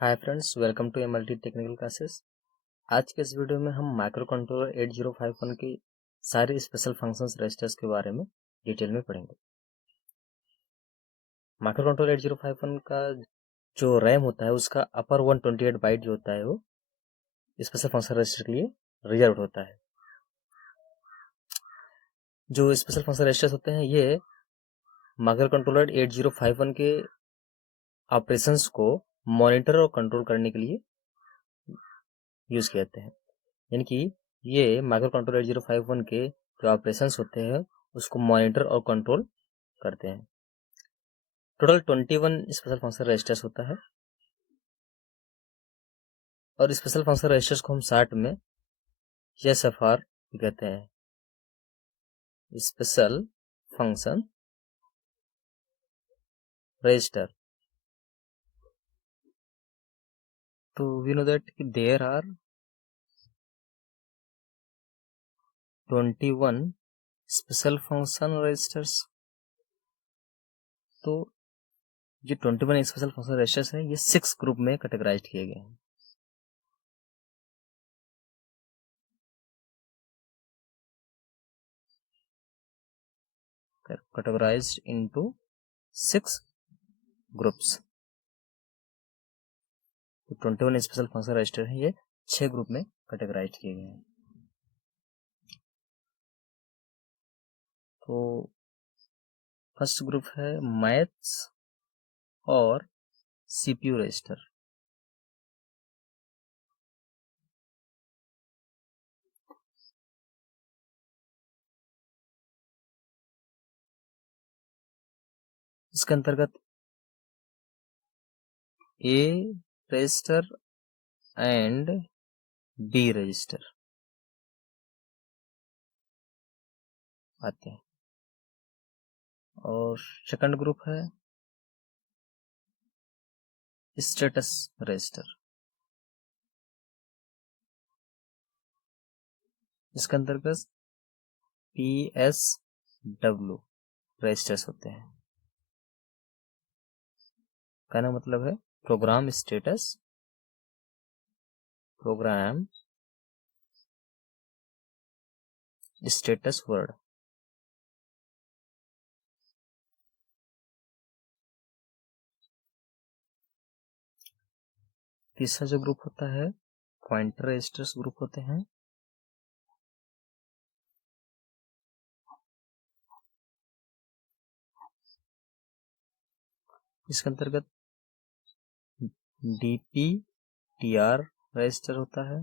Hi friends, welcome to MLT technical classes. आज के इस वीडियो में हम माइक्रो कंट्रोलर 8051 की सारे स्पेशल फंक्शंस रजिस्टर्स के बारे में डिटेल में पढ़ेंगे। माइक्रो कंट्रोलर 8051 का जो रैम होता है उसका अपर 128 बाइट जो होता है वो स्पेशल फंक्शन रजिस्टर के लिए रिजर्व होता है। जो स्पेशल फंक्शन रजिस्टर्स होते हैं ये माइक्रो कंट्रोलर 8051 के ऑपरेशंस को मॉनिटर और कंट्रोल करने के लिए यूज किए जाते हैं। यानी कि ये माइक्रो कंट्रोलर 8051 के जो ऑपरेशंस होते हैं उसको मॉनिटर और कंट्रोल करते हैं। टोटल 21 स्पेशल फंक्शन रजिस्टर्स होता है और स्पेशल फंक्शन रजिस्टर्स को हम शार्ट में एसएफआर कहते हैं, स्पेशल फंक्शन रजिस्टर। तो we know that there are 21 special function registers. तो जो 21 स्पेशल फंक्शन रजिस्टर्स हैं ये 6 ग्रुप में कैटेगराइज किए गए हैं। Categorised into 6 groups. तो 21 स्पेशल फंक्शन रजिस्टर है ये 6 ग्रुप में कैटेगराइज किए गए हैं। तो फर्स्ट ग्रुप है मैथ्स और सीपीयू रजिस्टर। इसके अंतर्गत ए रजिस्टर एंड बी रजिस्टर आते हैं। और सेकंड ग्रुप है स्टेटस रजिस्टर। इसके अंतर्गत PSW रजिस्टर्स होते हैं। कहने का मतलब है program status, program status word. तीसरा जो ग्रुप होता है पॉइंटर रजिस्टर्स ग्रुप होते हैं। इसके अंतर्गत DPTR रजिस्टर होता है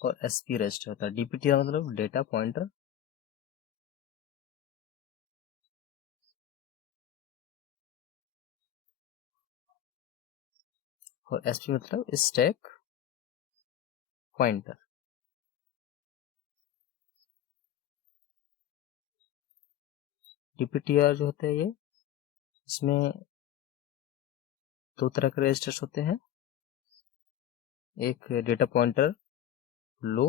और SP रजिस्टर होता है। DPTR मतलब डेटा पॉइंटर, और SP मतलब स्टैक पॉइंटर। DPTR जो होते हैं ये इसमें 2 तरह के रजिस्टर्स होते हैं, एक डेटा पॉइंटर लो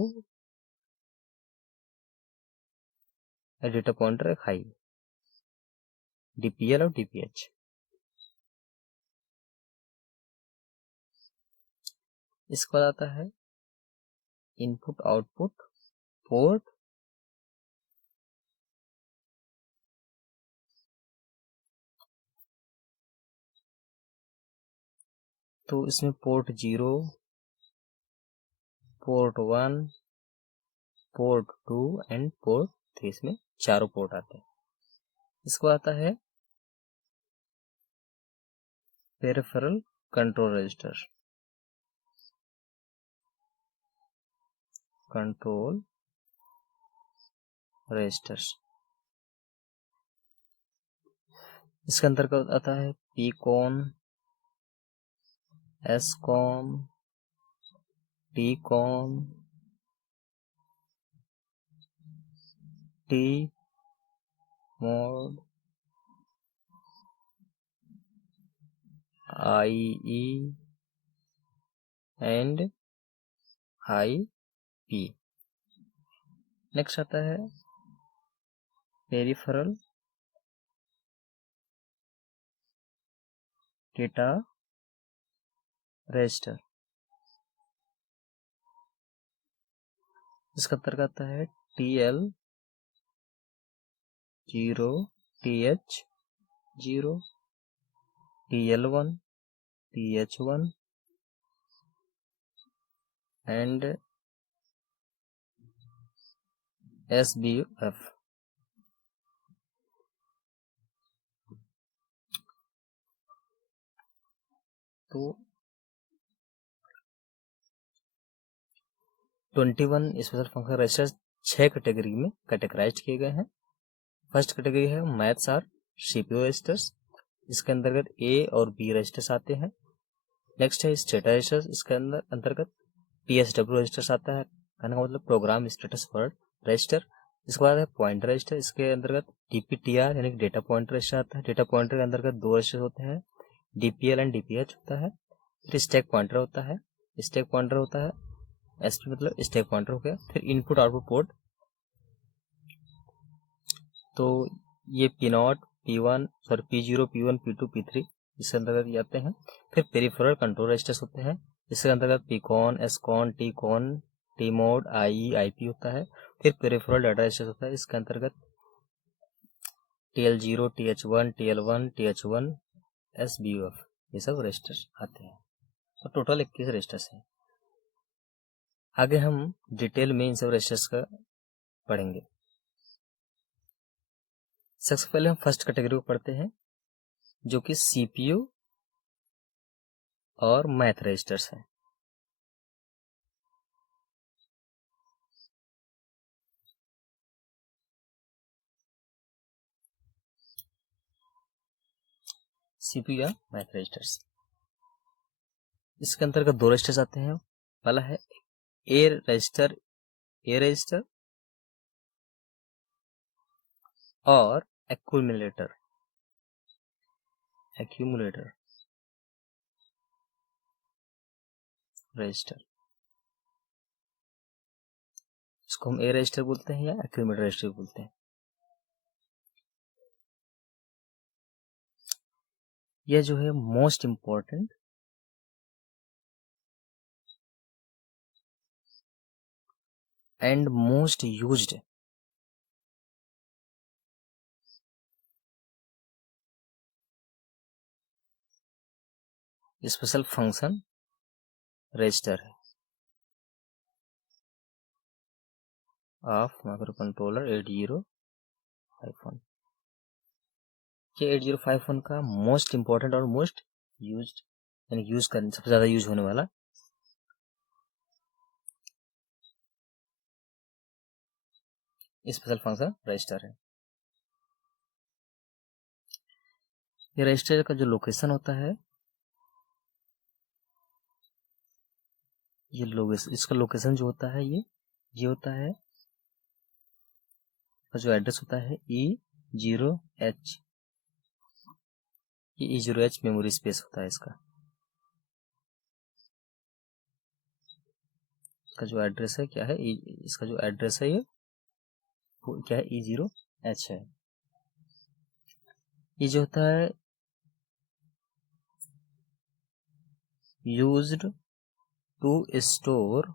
और डेटा पॉइंटर हाई, DPL और DPH। इसके बाद आता है इनपुट आउटपुट पोर्ट। तो इसमें port 0, port 1, port 2 and port 3, इसमें चारों पोर्ट आते हैं। इसको आता है peripheral control register, control registers. इसके अंतर्गत आता है PCON, SCON, TCON, TMOD, IE and IP। Next आता है पेरिफेरल डेटा रजिस्टर, इसका अंतर्गत आता है TL 0, TH 0, TL1, TH1 and SBF। तो 21 स्पेशल फंक्शन रजिस्टर्स 6 कैटेगरी में कैटेगराइज किए गए हैं। फर्स्ट कैटेगरी है मैथ्स आर CPU रजिस्टर्स, इसके अंतर्गत A और B रजिस्टर्स आते हैं। नेक्स्ट है स्टेटस रजिस्टर्स, इसके अंतर्गत PSW रजिस्टर्स आता है, कहने का मतलब प्रोग्राम स्टेटस वर्ड रजिस्टर। इसके बाद है पॉइंटर रजिस्टर, इसके अंतर्गत DPTR यानी कि डेटा पॉइंटर रजिस्टर आता है। डेटा पॉइंटर के अंतर्गत 2 रजिस्टर होते हैं, DPL एंड DPH होता है। फिर स्टैक पॉइंटर होता है, स्टैक पॉइंटर होता है, SP मतलब स्टैक पॉइंटर हो गया। फिर इनपुट आउटपुट पोर्ट, तो ये P0, P1 sorry P0, P1, P2, P3 इसके अंतर्गत आते हैं। फिर पेरिफेरल कंट्रोल रजिस्टर्स होते हैं, इसके अंतर्गत PCON, SCON, TCON, TMOD, IE, IP होता है। फिर पेरिफेरल डाटा रजिस्टर्स होता है, इसके अंतर्गत TL0, TH1, TL1, TH1, SBUF ये सब रजिस्टर्स आते हैं। तो टोटल 21 रजिस्टर्स हैं। आगे हम डिटेल में इन सब रजिस्टर्स का पढ़ेंगे। सबसे पहले हम फर्स्ट कैटेगरी को पढ़ते हैं, जो कि CPU और मैथ रजिस्टर्स हैं। CPU या मैथ रजिस्टर्स, इसके अंतर्गत 2 रजिस्टर्स आते हैं। पहला है ए रजिस्टर और एक्यूमुलेटर रजिस्टर। इसको हम ए रजिस्टर बोलते हैं या एक्यूमुलेटर रजिस्टर बोलते हैं। यह जो है most important and most used special function register है ऑफ माइक्रो कंट्रोलर 8051। ये 8051 का मोस्ट इंपॉर्टेंट और मोस्ट यूज्ड यानी यूज करने सबसे ज्यादा यूज होने वाला स्पेशल फंक्शन रजिस्टर है। ये रजिस्टर का जो लोकेशन होता है, ये इसका लोकेशन जो होता है ये होता है, जो एड्रेस होता है E0H, ये E0H मेमोरी स्पेस होता है इसका जो एड्रेस है क्या है, इसका जो एड्रेस है ये क्या है, E0H है। ये जो होता है used to store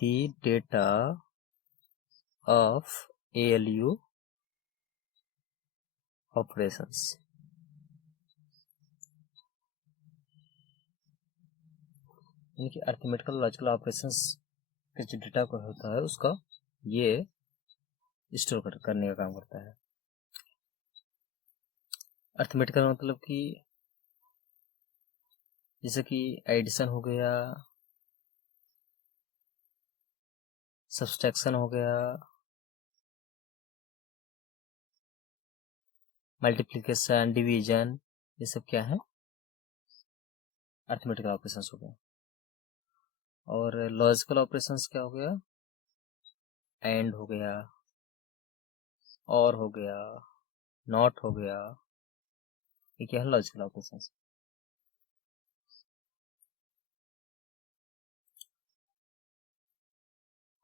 the data of ALU operations। यानी कि अरिथमेटिकल लॉजिकल ऑपरेशंस के जो डेटा को होता है उसका ये स्टोर करने का काम करता है। अरिथमेटिकल मतलब कि जैसे कि एडिशन हो गया, सब्सट्रैक्शन हो गया, मल्टीप्लिकेशन, डिवीजन, ये सब क्या है, अरिथमेटिकल ऑपरेशंस हो गए। और लॉजिकल ऑपरेशंस क्या हो गया, एंड हो गया, और हो गया, नॉट हो गया, ये क्या है, लॉजिकल ऑपरेशंस।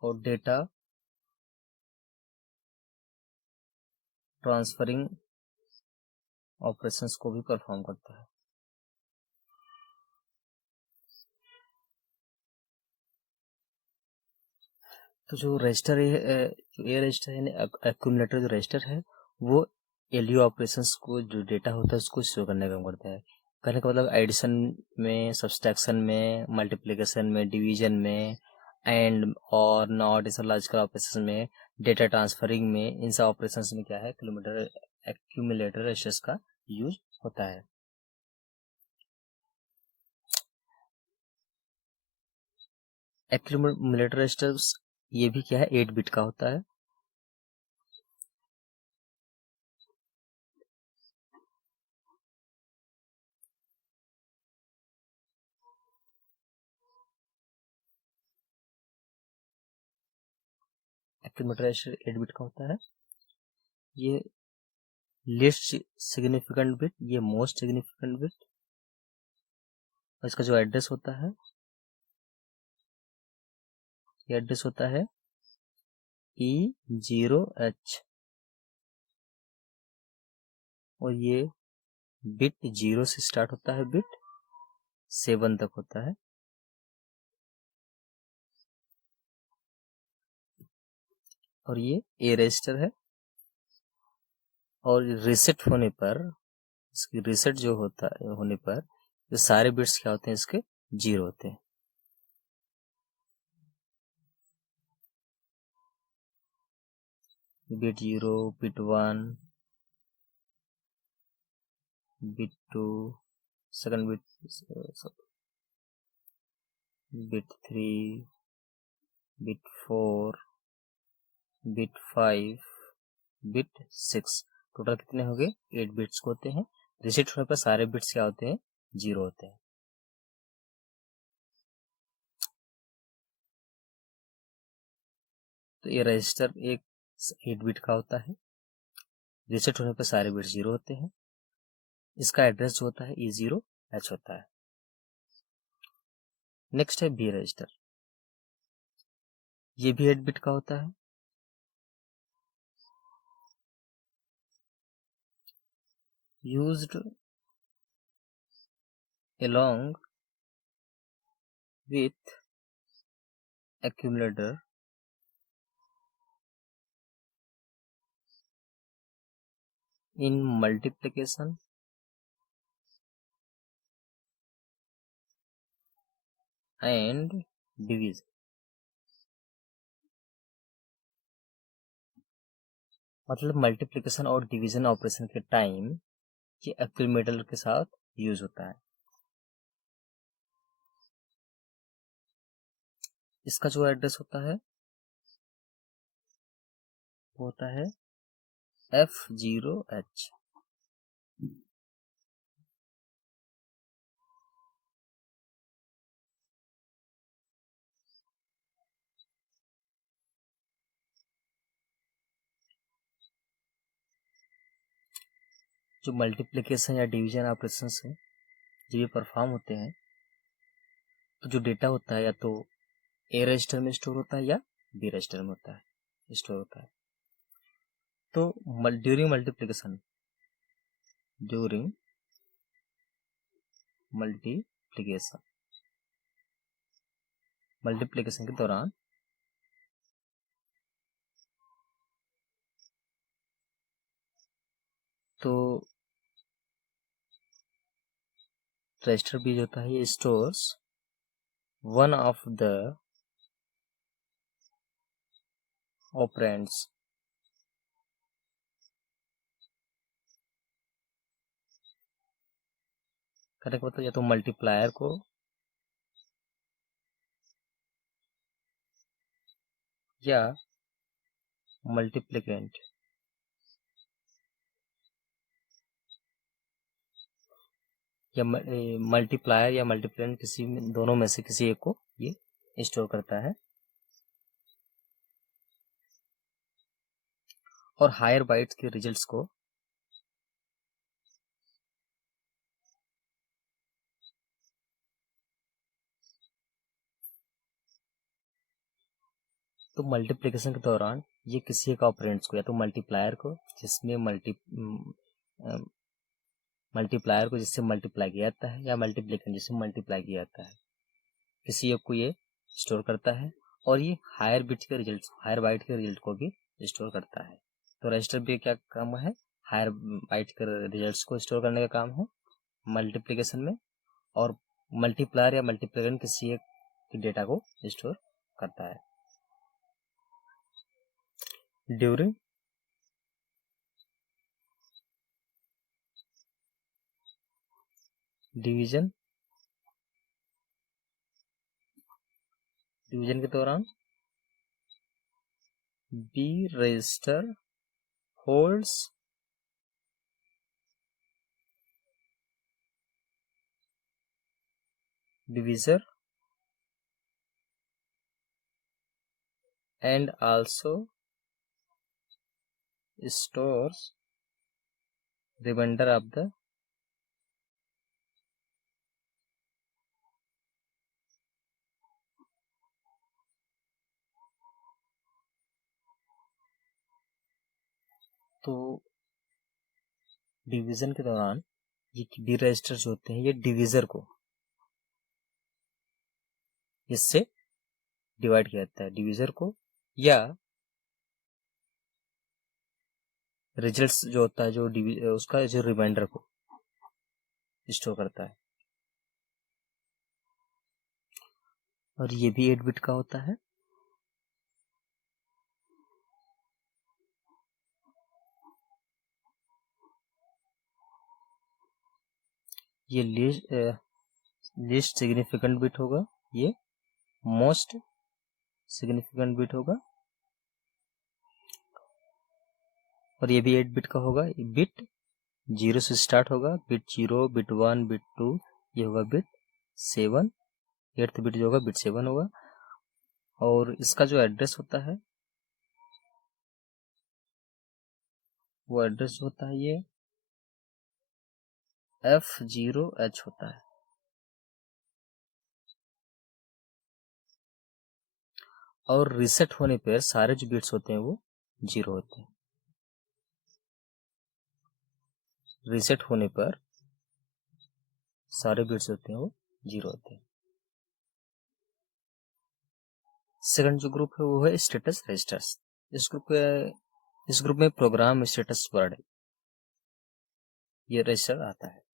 और डेटा ट्रांसफरिंग ऑपरेशंस को भी परफॉर्म करता है। तो जो रजिस्टर है, जो ए रजिस्टर है, एक्यूमुलेटर जो रजिस्टर है, वो एलयू ऑपरेशंस को जो डेटा होता है उसको स्टोर करने का काम करता है। कहने का मतलब एडिशन में, सब्सट्रैक्शन में, मल्टीप्लिकेशन में, डिवीजन में, एंड और नॉट, इस लॉजिकल ऑपरेशन में, डेटा ट्रांसफरिंग में, इन सब ऑपरेशंस में क्या है, एक्यूमुलेटर रजिस्टर्स का यूज होता है। एक्यूमुलेटर रजिस्टर्स ये भी क्या है, 8 बिट का होता है। एक्यूमुलेटर रजिस्टर 8 बिट का होता है। ये लिस्ट सिग्निफिकेंट बिट, ये मोस्ट सिग्निफिकेंट बिट, और इसका जो एड्रेस होता है, ये एड्रेस होता है E0H, और ये बिट 0 से स्टार्ट होता है, बिट 7 तक होता है। और ये ए रजिस्टर है, और रीसेट होने पर, इसकी रीसेट जो होता है होने पर, ये सारे बिट्स क्या होते हैं, इसके 0 होते हैं। Bit 0, bit 1, bit 2, second bit 3, bit 4, bit 5, bit 6, total कितने हो गए, 8 बिट्स को होते हैं। रीसेट होने पर सारे बिट्स क्या होते हैं, 0 होते हैं। तो ये रजिस्टर एक 8 बिट का होता है। रीसेट होने पर सारे बिट्स 0 होते हैं। इसका एड्रेस जो होता है E0H होता है। नेक्स्ट है बी रजिस्टर, ये भी 8 बिट का होता है। Used along with accumulator in multiplication and division। मतलब मल्टीप्लिकेशन और डिवीजन ऑपरेशन के टाइम ये एक्यूमुलेटर के साथ यूज होता है। इसका जो एड्रेस होता है वो होता है F0H। जो मल्टीप्लिकेशन या डिवीजन ऑपरेशन है, जब ये परफॉर्म होते हैं, तो जो डेटा होता है या तो ए रजिस्टर में स्टोर होता है या बी रजिस्टर में होता है, स्टोर होता है। तो ड्यूरिंग मल्टीप्लिकेशन मल्टीप्लिकेशन मल्टीप्लिकेशन के दौरान तो रजिस्टर बी होता है, ये stores one of the operands करने का मतलब या तो मल्टीप्लायर को या मल्टीप्लिकेंट, या मल्टीप्लायर या मल्टीप्लिकेंट, किसी दोनों में से किसी एक को ये स्टोर करता है। और हायर बाइट्स के रिजल्ट्स को तो मल्टीप्लिकेशन के दौरान ये किसी एक ऑपरेंड्स को या तो मल्टीप्लायर को, जिसमें मल्टीप्लायर को जिससे मल्टीप्लाई किया जाता है या मल्टीप्लिकेंट जिससे मल्टीप्लाई किया जाता है, किसी एक को ये स्टोर करता है और ये हायर बाइट के रिजल्ट को भी स्टोर करता है। तो रजिस्टर भी क्या काम है, हायर बाइट के रिजल्ट्स को स्टोर करने का काम है मल्टीप्लिकेशन में, और मल्टीप्लायर या मल्टीप्लिकेंट किसी एक डेटा को स्टोर करता है। ड्यूरिंग डिवीजन के दौरान B register holds divisor and also stores remainder of the तो डिवीजन के दौरान ये बी रजिस्टर जो होते हैं ये डिवीजर को इससे डिवाइड किया जाता है, डिवीजर को या रिजल्ट्स जो होता है जो उसका जो रिमाइंडर को स्टोर करता है। और ये भी 8 बिट का होता है। ये लीस्ट सिग्निफिकेंट बिट होगा, ये मोस्ट सिग्निफिकेंट बिट होगा, और ये भी 8 बिट का होगा। बिट 0 से स्टार्ट होगा, बिट 0, बिट 1, बिट 2, ये होगा बिट 7, 8th बिट जो होगा बिट 7 होगा। और इसका जो एड्रेस होता है वो एड्रेस होता है ये F0H होता है। और रीसेट होने पर सारे जो बिट्स होते हैं वो 0 होते हैं। रीसेट होने पर सारे बिट्स होते हैं वो 0 होते हैं। सेकंड जो ग्रुप है वो है स्टेटस रजिस्टर्स। इस ग्रुप में प्रोग्राम स्टेटस वर्ड ये रजिस्टर आता है।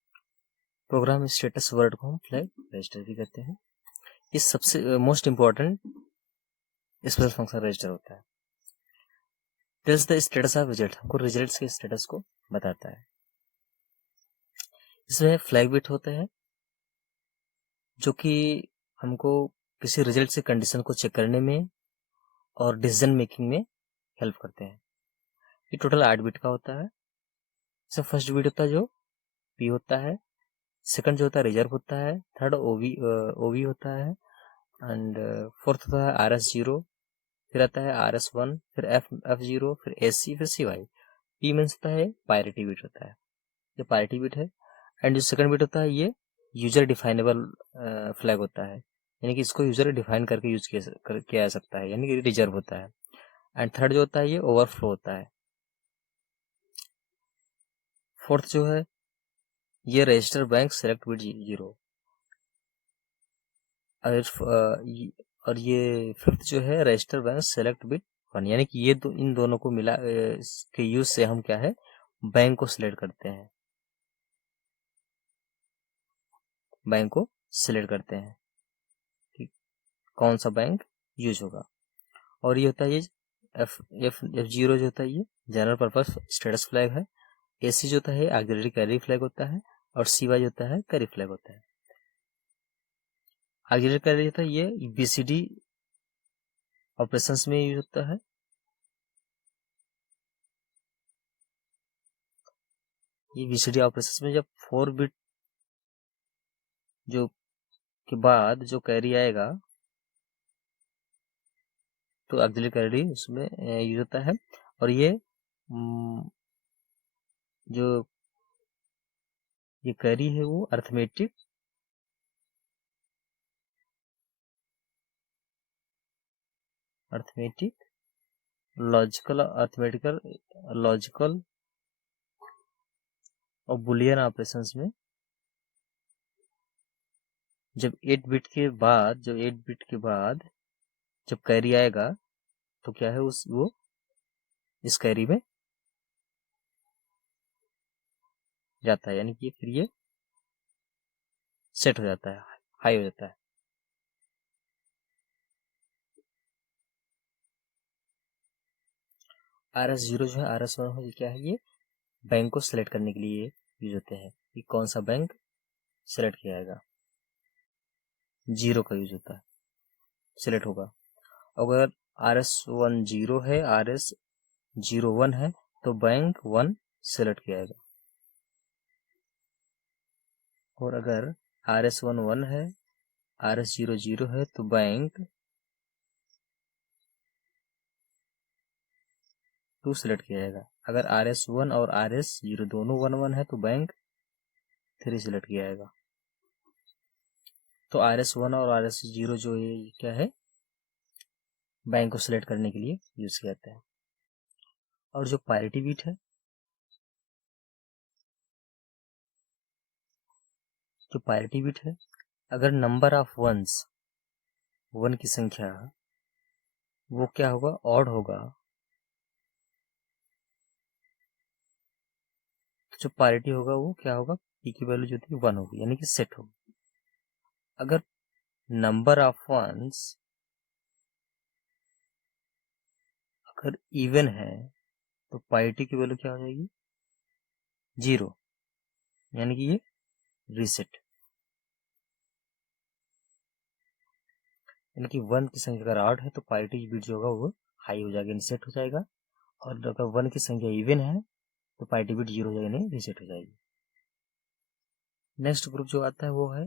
प्रोग्राम स्टेटस वर्ड को हम फ्लैग रजिस्टर भी कहते हैं। ये सबसे most important special function register होता है। Tells the status of result, हमको रिजल्ट्स के स्टेटस को बताता है। इसमें फ्लैग बिट होते हैं जो कि हमको किसी रिजल्ट से कंडीशन को चेक करने में और डिसीजन मेकिंग में हेल्प करते हैं। ये टोटल 8 बिट का होता है। इसमें फर्स्ट बिट होता है जो पी होता है, सेकंड जो होता है रिजर्व होता है, थर्ड ओवी होता है, एंड फोर्थ होता है RS0, फिर आता है RS1, फिर F0, फिर SC, फिर CY। पी मीन्स होता है पायरिटी बिट होता है, ये पायरिटी बिट है। एंड जो सेकंड बिट होता है ये यूजर डिफाइनेबल फ्लैग होता है, यानी कि इसको यूजर डिफाइन करके यूज किया जा सकता है, यानी कि रिजर्व होता है। एंड थर्ड जो होता है ये ओवरफ्लो होता है। फोर्थ जो है ये रजिस्टर बैंक सेलेक्ट बिट 0। और ये फिफ्थ जो है रजिस्टर बैंक सेलेक्ट बिट 1, यानी कि ये इन दोनों को मिला के यूज से हम क्या है बैंक को सिलेक्ट करते हैं, बैंक को सिलेक्ट करते हैं, ठीक, कौन सा बैंक यूज होगा। और ये होता है ये F0 जो होता है ये जनरल पर्पस स्टेटस फ्लैग है। AC जो होता है ऑक्सिलरी कैरी फ्लैग होता है, और CY जो होता है कैरी फ्लैग होता है। ऑक्सिलरी कैरी होता है ये BCD ऑपरेशंस में यूज होता है। ये BCD ऑपरेशंस में जब 4 बिट जो के बाद जो कैरी आएगा तो ऑक्सिलरी कैरी उसमें यूज होता है। और ये जो ये कैरी है वो अर्थमेटिक लॉजिकल और बुलियन ऑपरेशंस में जब 8 बिट के बाद जब कैरी आएगा तो क्या है वो इस कैरी में जाता है, यानी कि फिर ये सेट हो जाता है, हाई हो जाता है। RS0 जो है, RS1 हो, क्या है, ये बैंक को सिलेक्ट करने के लिए यूज होते हैं कि कौन सा बैंक सिलेक्ट किया जाएगा। 0 का यूज होता है, सिलेक्ट होगा। अगर RS1 0 है, RS0 1 है तो बैंक 1 सिलेक्ट किया जाएगा। और अगर RS1 1 है, RS0 0 है तो बैंक 2 सिलेक्ट किया जाएगा। अगर RS1 और RS0 दोनों 1 1 है तो बैंक 3 सिलेक्ट किया जाएगा। तो RS1 और RS0 जो है क्या है, बैंक को सिलेक्ट करने के लिए यूज किया जाता है। और जो पैरिटी बिट है, अगर नंबर ऑफ वंस, 1 की संख्या वो क्या होगा, ऑड होगा, तो जो पैरिटी होगा वो क्या होगा, पी की वैल्यू जो थी 1 होगी, यानी कि सेट होगी। अगर नंबर ऑफ वंस अगर इवन है तो पैरिटी की वैल्यू क्या हो जाएगी, 0, यानी कि ये रीसेट, यानी कि 1 की संख्या अगर ऑड है तो पैरिटी बिट जो होगा वो हाई हो जाएगा, यानी सेट हो जाएगा। और अगर 1 की संख्या इवन है तो पैरिटी बिट 0 हो जाएगा, यानी रीसेट हो जाएगी। नेक्स्ट ग्रुप जो आता है वो है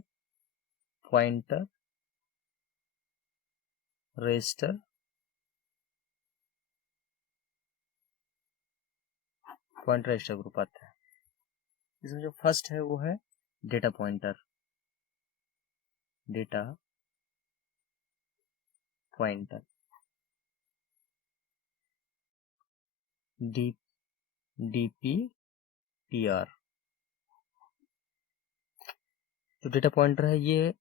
पॉइंटर रजिस्टर ग्रुप आता है। इसमें जो फर्स्ट है वो है डेटा पॉइंटर DPTR। जो डेटा पॉइंटर है ये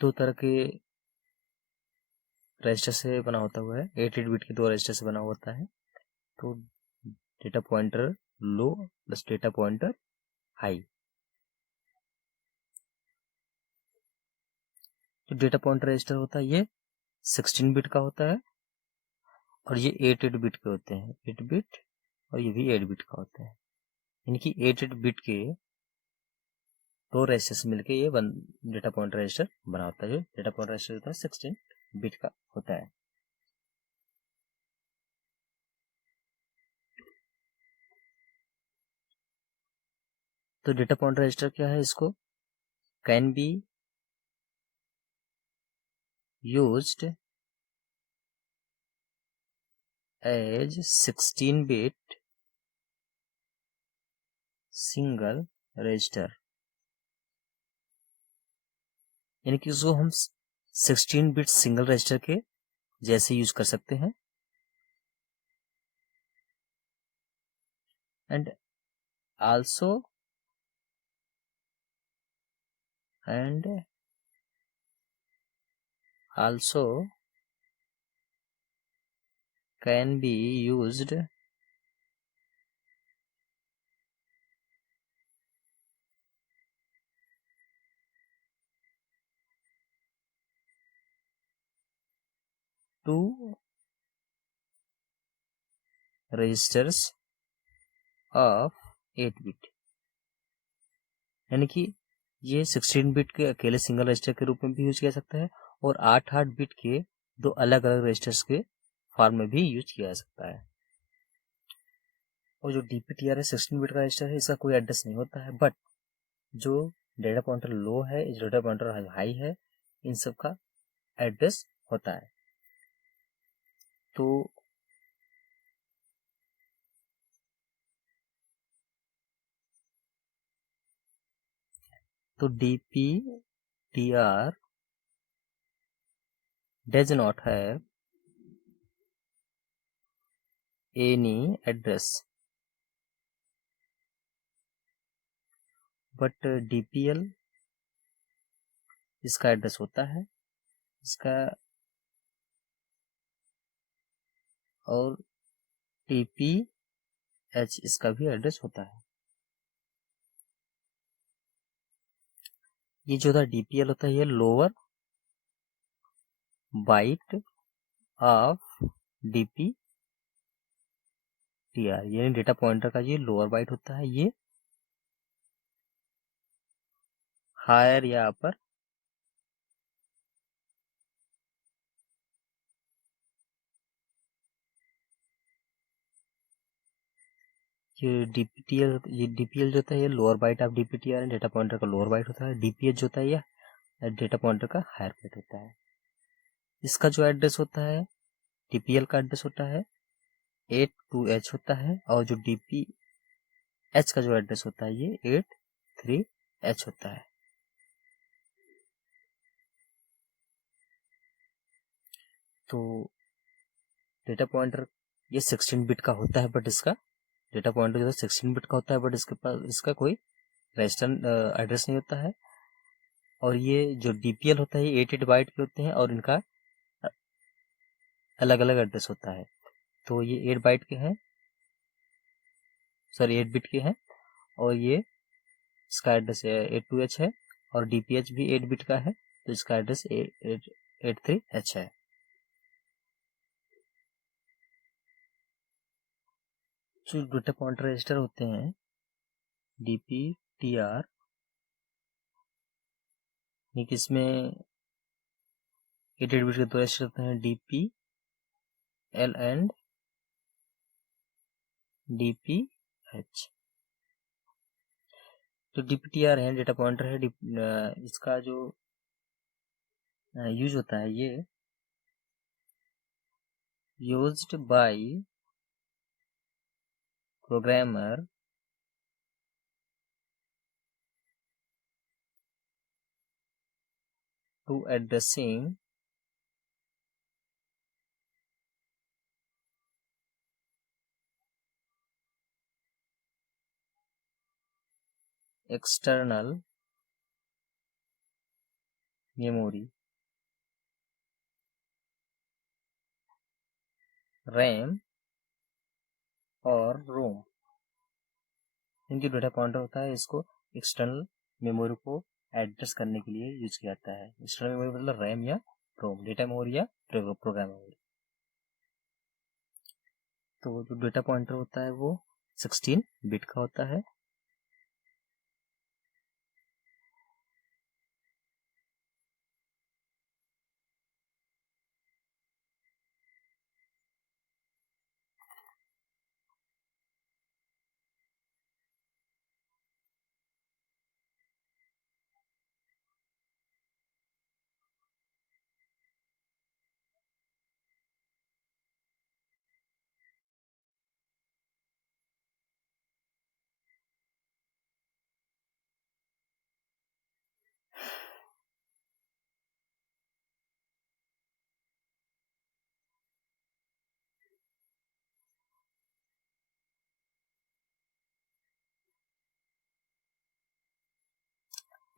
2 तरह के रजिस्टर से बना होता हुआ है, 8 बिट के 2 रजिस्टर से बना होता है। तो डेटा पॉइंटर लो प्लस डेटा पॉइंटर हाई। जो डेटा पॉइंटर रजिस्टर होता है ये 16 बिट का होता है और ये 8 बिट के होते हैं, 8 बिट, और ये भी 8 बिट का होता है। इनकी 8 बिट के 2 रजिस्टर से मिलकर ये डेटा पॉइंटर रजिस्टर बना होता है। जो डेटा पॉइंटर रजिस्टर होता है 16 बिट का होता है। तो डेटा पॉइंटर रजिस्टर क्या है, इसको can be used as 16 bit single register, यानी कि उसको हम 16 बिट सिंगल रजिस्टर के जैसे यूज कर सकते हैं। And also can be used to registers of 8 bit, यानी कि ये 16 बिट के अकेले सिंगल रजिस्टर के रूप में भी यूज किया जा सकता है और 8 बिट के 2 अलग अलग रजिस्टर्स के फॉर्म में भी यूज किया जा सकता है। और जो DPTR है 16 बिट का रजिस्टर है, इसका कोई एड्रेस नहीं होता है, बट जो डेटा पॉइंटर लो है, जो डेटा पॉइंटर हाई है, इन सब का एड्रेस होता है। तो DPTR does not have any address but DPL इसका एड्रेस होता है इसका, और TPH इसका भी एड्रेस होता है। ये जो था DPL होता है ये लोअर बाइट ऑफ DPTR, यानी डेटा पॉइंटर का ये लोअर बाइट होता है, ये हायर या अपर ये DPL जो होता है ये लोअर बाइट ऑफ DPTR है, डेटा पॉइंटर का लोअर बाइट होता है। DPH जो होता है ये डेटा पॉइंटर का हायर बाइट होता है। इसका जो एड्रेस होता है DPL का एड्रेस होता है 82H होता है, और जो DPH का जो एड्रेस होता है ये 83H होता है। तो डेटा पॉइंटर ये 16 बिट का होता है, बट इसका डेटा पॉइंटर जो है 16 बिट का होता है, बट इसके पास इसका कोई रजिस्टर एड्रेस नहीं होता है। और ये जो DPL होता है ये 88 बाइट के होते हैं, और इनका अलग अलग एड्रेस होता है। तो ये 8 बाइट के हैं, सॉरी 8 बिट के हैं, और ये इसका एड्रेस 82H है, और DPH भी 8 बिट का है, तो इसका एड्रेस 83H है। जो डेटा पॉइंटर रजिस्टर होते हैं DPTR, इसमें 88 बिट के दो रजिस्टर होते हैं, DPL एंड DPH। तो DPTR है डेटा पॉइंटर है, इसका जो यूज होता है ये used by programmer to addressing external memory, RAM और ROM। इनकी डेटा पॉइंटर होता है, इसको एक्सटर्नल मेमोरी को एड्रेस करने के लिए यूज किया जाता है। एक्सटर्नल मेमोरी मतलब रैम या रोम, डेटा मेमोरी या प्रोग्राम मेमोरी। तो जो डेटा पॉइंटर होता है वो 16 बिट का होता है।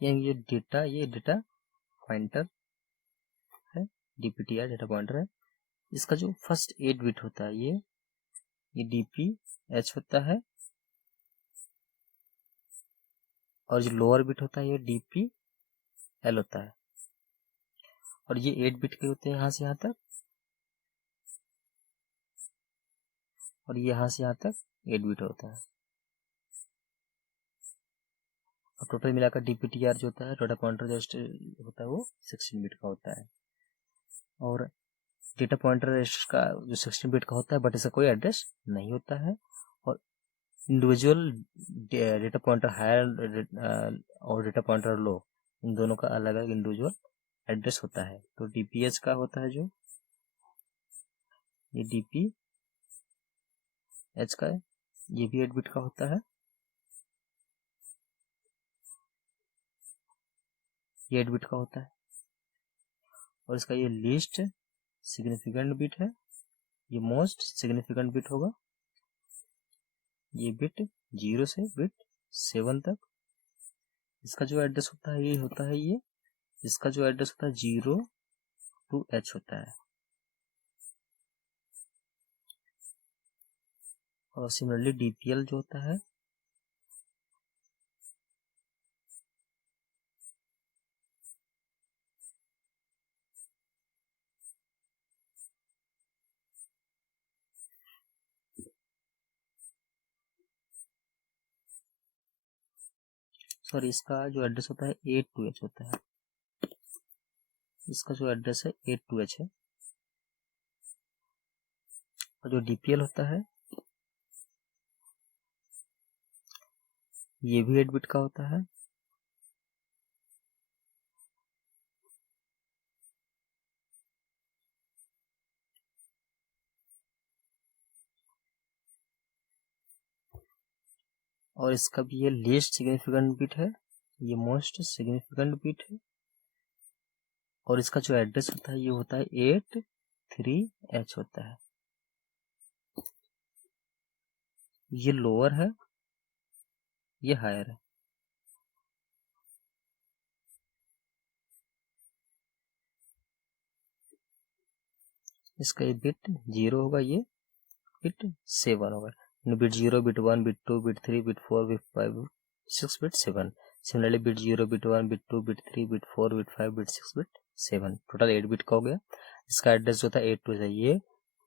ये डेटा पॉइंटर है, DPTR डेटा पॉइंटर है। इसका जो फर्स्ट 8 बिट होता है ये DPH होता है, और जो लोअर बिट होता है ये DPL होता है। और ये 8 बिट के होते हैं यहाँ से यहाँ तक, और यहाँ से यहाँ तक 8 बिट होता है। और टोटल मिलाकर DPTR जो होता है डेटा पॉइंटर जो होता है वो 16 बिट का होता है। और डेटा पॉइंटर का जो 16 बिट का होता है, बट इसका कोई एड्रेस नहीं होता है। और इंडिविजुअल डेटा पॉइंटर हायर और डेटा पॉइंटर लो, इन दोनों का अलग अलग इंडिविजुअल एड्रेस होता है। तो DPH का होता है जो ये DPH का है, ये भी 8 बिट का होता है, ये 8 बिट का होता है। और इसका ये लीस्ट सिग्निफिकेंट बिट है, ये मोस्ट सिग्निफिकेंट बिट होगा। ये बिट 0 से बिट 7 तक इसका जो एड्रेस होता है ये होता है ये, इसका जो एड्रेस होता है 0 to H होता है। और सिमिलरली DPL जो होता है सॉरी, इसका जो एड्रेस होता है 8 to H होता है। इसका जो एड्रेस है 8 to H है। और जो DPL होता है ये भी 8 बिट का होता है। और इसका भी ये लीस्ट सिग्निफिकेंट बिट है, ये मोस्ट सिग्निफिकेंट बिट है। और इसका जो एड्रेस होता है ये होता है 83H होता है। ये लोअर है, ये हायर है। इसका ये बिट 0 होगा, ये बिट 7 होगा। Bit 0, bit 1, bit 2, bit 3, bit 4, bit 5, 6, bit 7। Similarly bit 0, bit 1, bit 2, bit 3, bit 4, bit 5, bit 6, bit 7, total 8 bit का हो गया। इसका एड्रेस जो था 8 to है, ये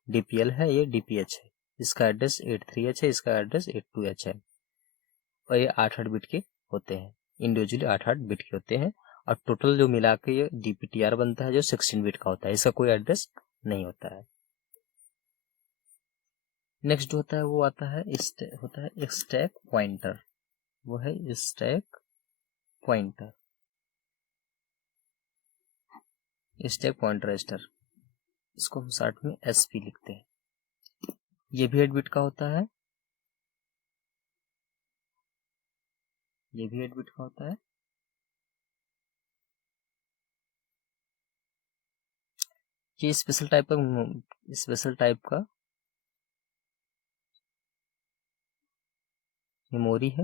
DPL है, ये DPH है। इसका एड्रेस 83H है, इसका एड्रेस 82H है। और ये 8 बिट के होते हैं, इंडिविजुअली 8 बिट के होते हैं। और टोटल जो मिला के ये DPTR बनता है जो 16 बिट का होता है। इसका कोई एड्रेस नहीं होता है। नेक्स्ट जो होता है वो आता है होता है स्टैक पॉइंटर। वो है stack pointer, stack pointer register. इसको हम शॉर्ट में SP लिखते हैं। ये भी 8 बिट का होता है, ये भी 8 बिट का होता है। ये स्पेशल टाइप का मेमोरी है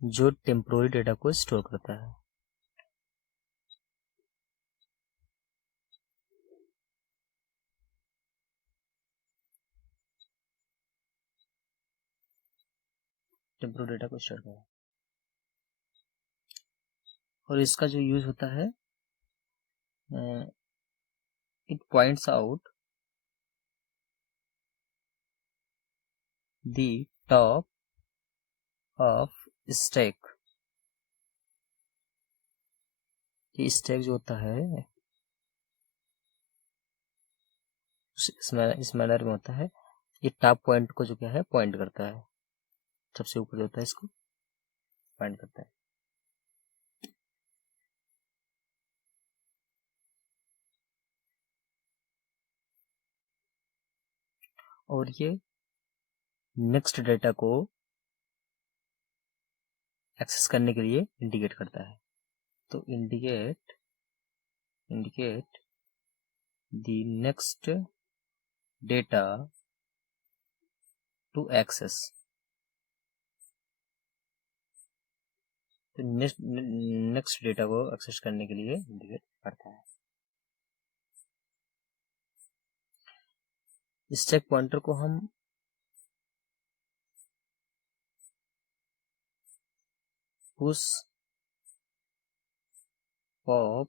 जो टेम्पोररी डेटा को स्टोर करता है। टेम्पोररी डेटा को स्टोर करता है। और इसका जो यूज होता है, it points out the top of stack. ये स्टैक जो होता है इस मैनर में होता है। ये टॉप पॉइंट को जो क्या है पॉइंट करता है, सबसे ऊपर जो होता है इसको पॉइंट करता है। और ये नेक्स्ट डेटा को एक्सेस करने के लिए इंडिकेट करता है। तो indicate the next data to access. तो नेक्स्ट डेटा को एक्सेस करने के लिए इंडिकेट करता है। स्टैक पॉइंटर को हम पुश, पॉप,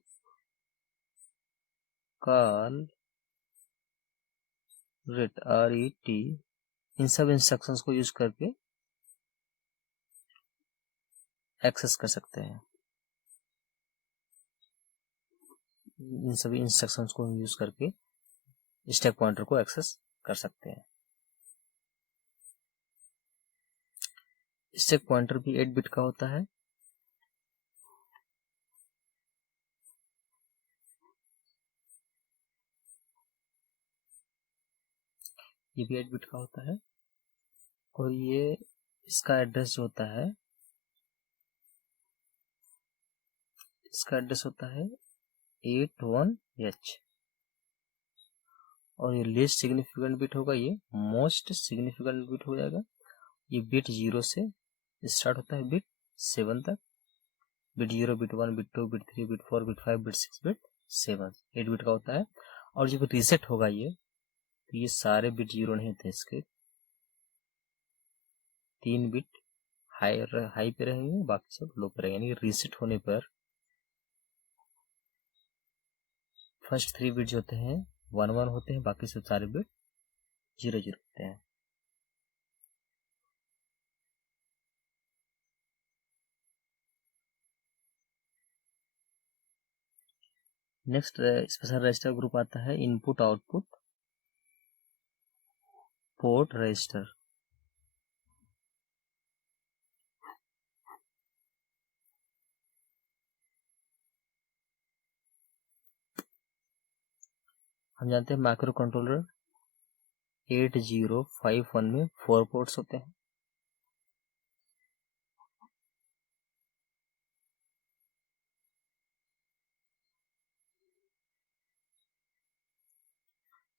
कॉल, RET इन सब इंस्ट्रक्शंस को यूज करके एक्सेस कर सकते हैं। इन सभी इंस्ट्रक्शंस को यूज करके स्टैक पॉइंटर को एक्सेस कर सकते हैं। स्टैक पॉइंटर भी 8 बिट का होता है। ये भी 8 बिट का होता है। और ये इसका एड्रेस जो होता है, इसका एड्रेस होता है 81H। और ये लीस्ट सिग्निफिकेंट बिट होगा, ये मोस्ट सिग्निफिकेंट बिट हो जाएगा। ये बिट 0 से स्टार्ट होता है बिट 7 तक, bit 0, bit 1, bit 2, bit 3, bit 4, bit 5, bit 6, bit 7, 8 bit का होता है। और जब रीसेट होगा ये, तो ये सारे बिट 0 नहीं होते, इसके 3 बिट हाई पे रहेंगे, बाकी सब लो पे रहेंगे। यानी रीसेट होने पर फर्स्ट 3 बिट जो होते हैं 1 1 होते हैं, बाकी सब सारे बिट 0 0 होते हैं। नेक्स्ट स्पेशल रजिस्टर ग्रुप आता है इनपुट आउटपुट पोर्ट रजिस्टर। हम जानते हैं माइक्रो कंट्रोलर 8051 में 4 पोर्ट्स होते हैं।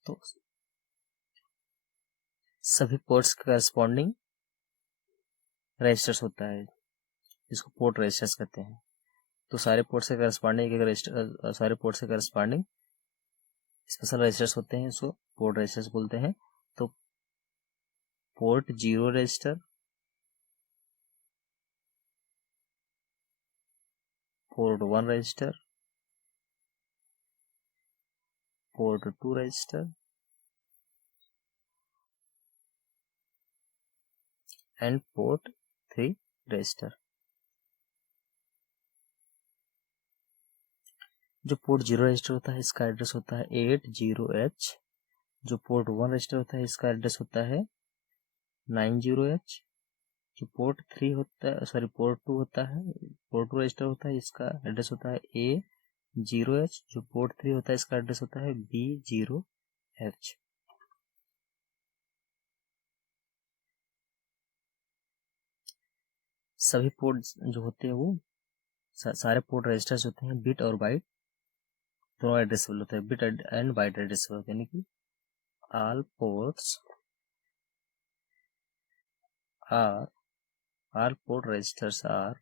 तो सभी पोर्ट्स के करस्पॉन्डिंग रजिस्टर्स होता है, जिसको पोर्ट रजिस्टर्स कहते हैं। तो सारे पोर्ट्स के करस्पॉन्डिंग सारे पोर्ट्स के करस्पॉन्डिंग स्पेशल रजिस्टर्स होते हैं, इसको पोर्ट रजिस्टर्स बोलते हैं। तो port 0 register, port 1 register, port 2 register and port 3 register. जो पोर्ट 0 रजिस्टर होता है इसका एड्रेस होता है 80H। जो पोर्ट 1 रजिस्टर होता है इसका एड्रेस होता है 90H। जो पोर्ट 3 होता है, सॉरी पोर्ट 2 होता है, पोर्ट 2 रजिस्टर होता है, इसका एड्रेस होता है A0H। जो पोर्ट 3 होता है इसका एड्रेस होता है B0H। सभी पोर्ट जो होते हैं वो सारे पोर्ट रजिस्टर्स होते हैं बिट और बाइट दोनों एड्रेसेबल होते हैं, बिट एंड बाइट एड्रेसेबल होते हैं। यानी कि all port registers are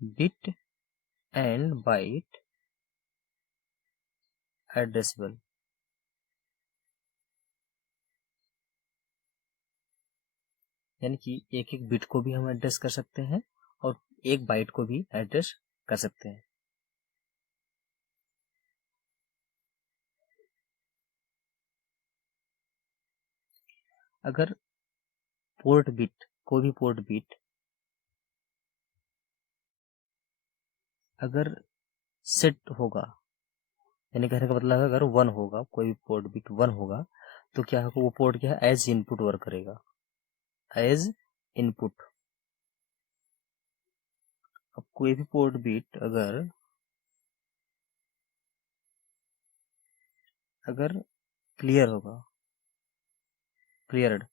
bit and byte addressable। यानी कि एक एक बिट को भी हम एड्रेस कर सकते हैं और एक बाइट को भी एड्रेस कर सकते हैं। अगर पोर्ट बिट, कोई भी पोर्ट बिट अगर सेट होगा, यानी कहने का मतलब है अगर 1 होगा, कोई भी पोर्ट बिट 1 होगा, तो क्या होगा, वो पोर्ट क्या है, एज इनपुट वर्क करेगा, एज इनपुट। अब कोई भी पोर्ट बिट अगर क्लियर होगा, क्लियर्ड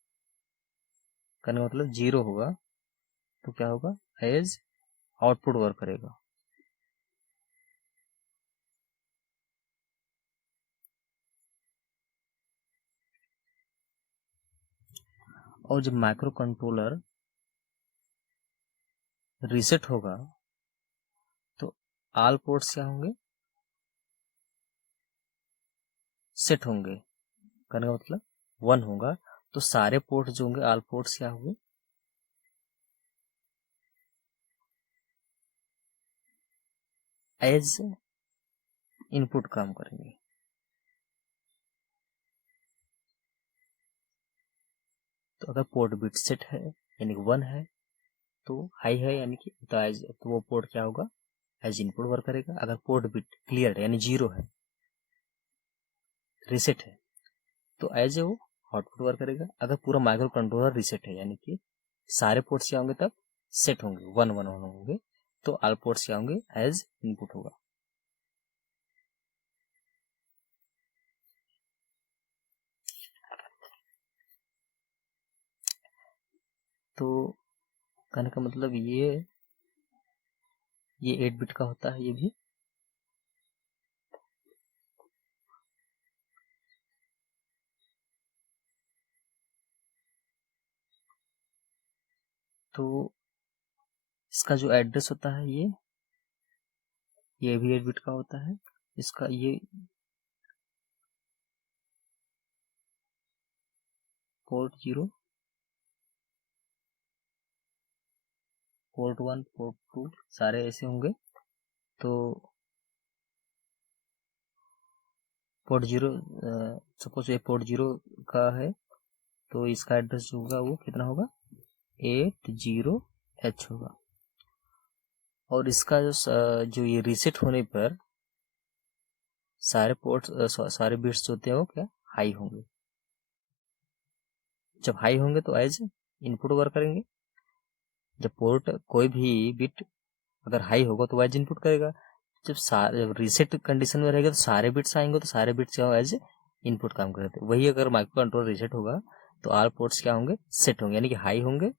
करने का मतलब 0 होगा, तो क्या होगा, एज आउटपुट वर्क करेगा। और जब माइक्रो कंट्रोलर रीसेट होगा तो ऑल पोर्ट्स क्या होंगे, सेट होंगे, करने का मतलब 1 होगा, तो सारे पोर्ट जो होंगे ऑल पोर्ट्स क्या होंगे, एज इनपुट काम करेंगे। तो अगर पोर्ट बिट सेट है यानी 1 है तो हाई है, यानी कि तो वो पोर्ट क्या होगा, एज इनपुट वर्क करेगा। अगर पोर्ट बिट क्लियर है यानी 0 है, रीसेट है, तो एज वो आउटपुट वर्क करेगा। अगर पूरा माइक्रो कंट्रोलर रीसेट है यानी कि सारे पोर्ट्स क्या होंगे, तब सेट होंगे, 1 1 1 होंगे, तो ऑल पोर्ट्स क्या होंगे, एज इनपुट होगा। तो कहने का मतलब ये 8 बिट का होता है ये भी। तो इसका जो एड्रेस होता है ये भी 8 बिट का होता है। इसका ये पोर्ट 0, पोर्ट 1, पोर्ट 2 सारे ऐसे होंगे। तो पोर्ट 0, सपोज ये पोर्ट 0 का है, तो इसका एड्रेस जो होगा वो कितना होगा, 80H होगा। और इसका जो ये रीसेट होने पर सारे पोर्ट सारे बिट्स जो होते हैं वो क्या हाई होंगे। जब हाई होंगे तो एज इनपुट वर्क करेंगे। जब पोर्ट कोई भी बिट अगर हाई होगा तो एज इनपुट करेगा। जब रीसेट कंडीशन में रहेगा तो सारे बिट्स आएंगे, तो सारे बिट्स क्या एज इनपुट काम करते हैं। वही अगर माइक्रो कंट्रोलर रीसेट होगा तो ऑल पोर्ट्स क्या होंगे, सेट होंगे, यानी कि हाई होंगे।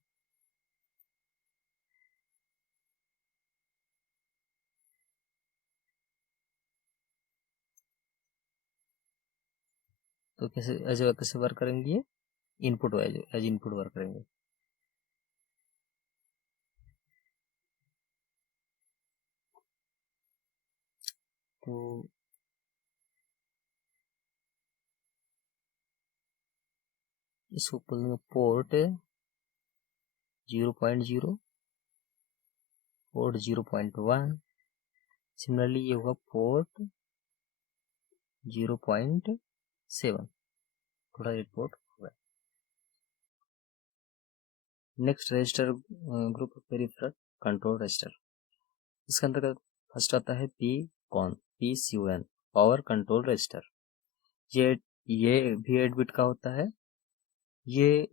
तो कैसे वर्क करेंगे, ये इनपुट एज इनपुट वर्क करेंगे। तो इसको बोलेंगे पोर्ट 0.0, पोर्ट 0.1। सिमिलरली ये होगा पोर्ट 0.7, थोड़ा रेड पोर्ट होगा। Next register group of peripheral control register. इसके अंतर्गत फर्स्ट आता है PCON, पावर कंट्रोल रजिस्टर। ये भी 8 बिट का होता है। ये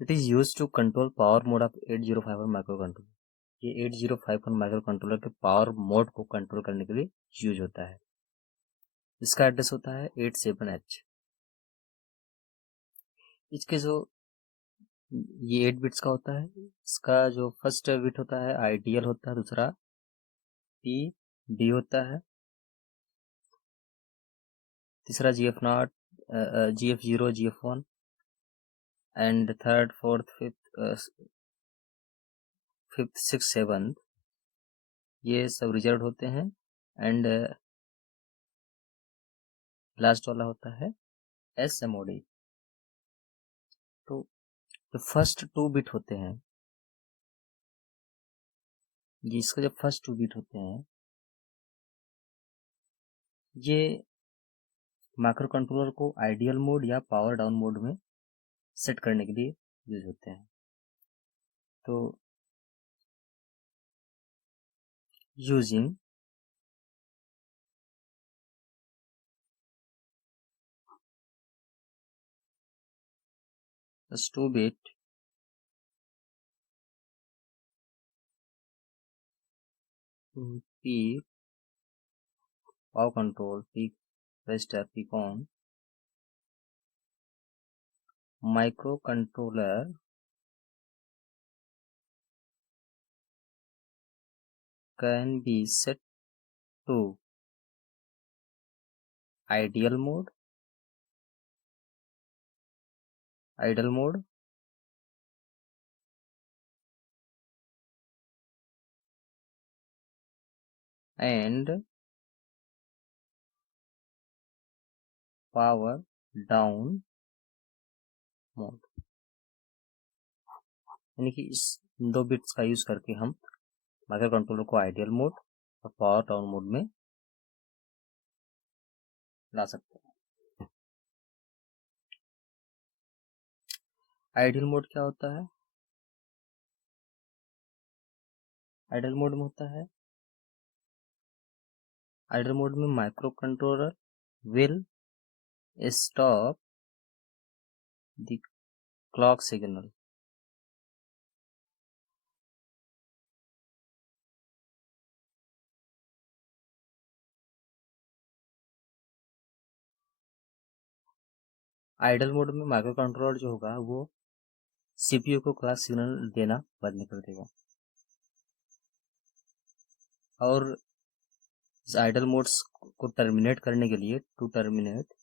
it is use to control power mode of 8051 microcontroller. ये 8051 माइक्रो कंट्रोलर के पावर मोड को कंट्रोल करने के लिए यूज होता है। इसका एड्रेस होता है 87H। इसके जो ये 8 बिट्स का होता है। इसका जो फर्स्ट बिट होता है आइडियल होता है, दूसरा PD होता है, तीसरा GF0, GF0, GF1, and third, fourth, fifth, six, seventh ये सब रिजर्व होते हैं। एंड लास्ट वाला होता है SMOD। तो जो फर्स्ट 2 बिट होते हैं, जिसका जब फर्स्ट 2 बिट होते हैं, ये माइक्रो कंट्रोलर को आइडियल मोड या पावर डाउन मोड में सेट करने के लिए यूज होते हैं। तो using this 2 bit P power control, P register, PCON microcontroller can be set to idle mode, and power down mode. यानी कि इस 2 बिट्स का यूज करके हम माइक्रो कंट्रोलर को आइडियल मोड और पावर डाउन मोड में ला सकते हैं। आइडियल मोड क्या होता है? आइडियल मोड में होता है, आइडियल मोड में microcontroller will stop the clock signal. Idle mode में माइक्रो कंट्रोलर जो होगा वो सीपीयू को क्लॉक सिग्नल देना बंद कर देगा। और इस आइडल मोड्स को टर्मिनेट करने के लिए, to terminate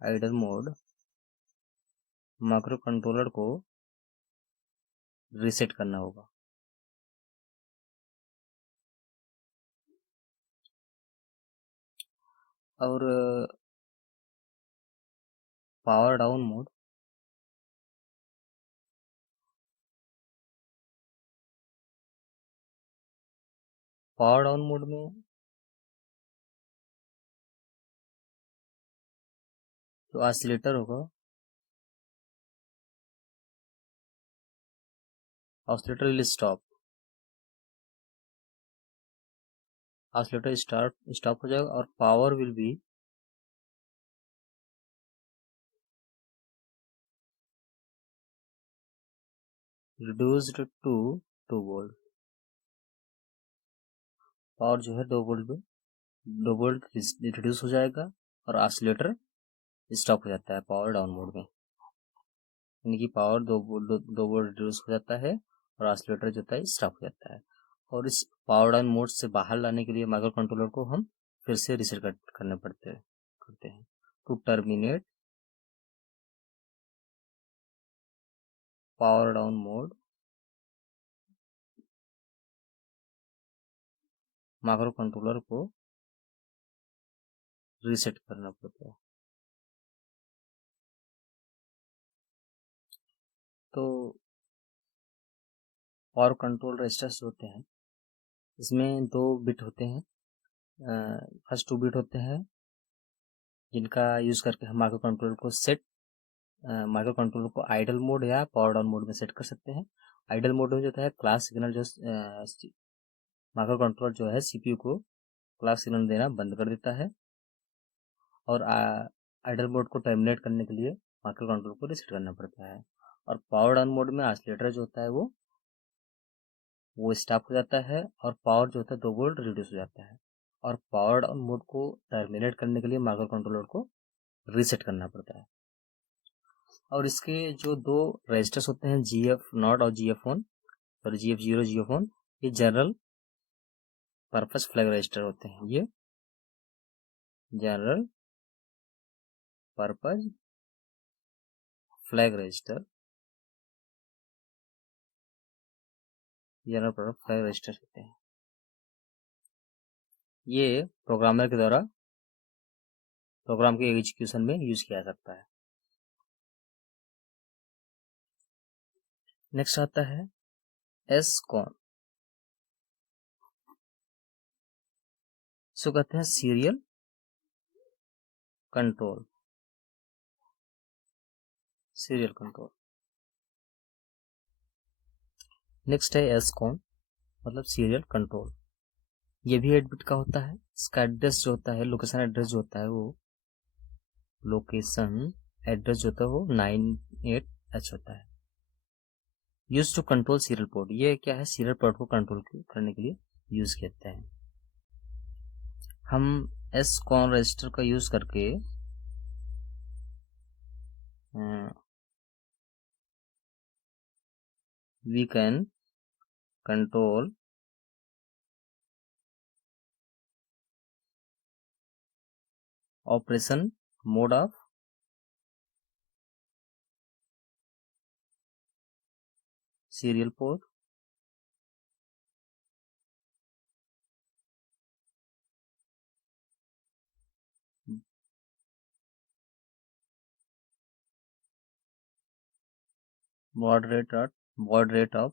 idle mode, microcontroller को रीसेट करना होगा। और power down mode, power down mode में जो ऑसिलेटर होगा, oscillator will stop, oscillator stop हो जाएगा और power will be reduced to 2 volt. Power जो है 2 वोल्ट रिड्यूस हो जाएगा और ऑसिलेटर स्टॉप हो जाता है पावर डाउन मोड में, यानी कि पावर 2 वोल्ट रिड्यूस हो जाता है और ऑसिलेटर जो होता है स्टॉप हो जाता है। और इस पावर डाउन मोड से बाहर लाने के लिए माइक्रो कंट्रोलर को हम फिर से रीसेट करने करते हैं। To terminate power down mode, microcontroller को रीसेट करना पड़ता है। तो पावर कंट्रोल रजिस्टर्स होते हैं, इसमें 2 बिट होते हैं। फर्स्ट 2 बिट होते हैं जिनका यूज करके हम माइक्रो कंट्रोलर को आइडल मोड या पावर डाउन मोड में सेट कर सकते हैं। आइडल मोड में जो है क्लास सिग्नल जो माइक्रो कंट्रोलर जो है सीपीयू को क्लास सिग्नल देना बंद कर देता है और आइडल मोड को टर्मिनेट करने के लिए माइक्रो कंट्रोलर को रीसेट करना पड़ता है। और पावर डाउन मोड में ऑसिलेटर जो होता है वो स्टॉप हो जाता है और पावर जो होता है 2 वोल्ट रिड्यूस हो जाता है। और पावर डाउन मोड को टर्मिनेट करने के लिए माइक्रो कंट्रोलर को रीसेट करना पड़ता है। और इसके जो 2 रजिस्टर्स होते हैं GF0 और GF1 और GF0 GF1, ये जनरल पर्पस फ्लैग रजिस्टर होते हैं। ये general purpose flag register, general purpose flag register होते हैं। ये प्रोग्रामर के द्वारा प्रोग्राम के एग्जीक्यूशन में यूज किया जा सकता है। नेक्स्ट आता है एसकॉन, इसको कहते हैं serial control. Serial control. Next है एसकॉन, मतलब सीरियल कंट्रोल। ये भी 8 बिट का होता है। इसका एड्रेस जो होता है, लोकेशन एड्रेस जो होता है वो 98H होता है। Use to control serial port, ये क्या है, सीरियल पोर्ट को कंट्रोल करने के लिए यूज करते हैं। हम एसकॉन रजिस्टर का यूज करके we can control operation mode of serial port, baud rate of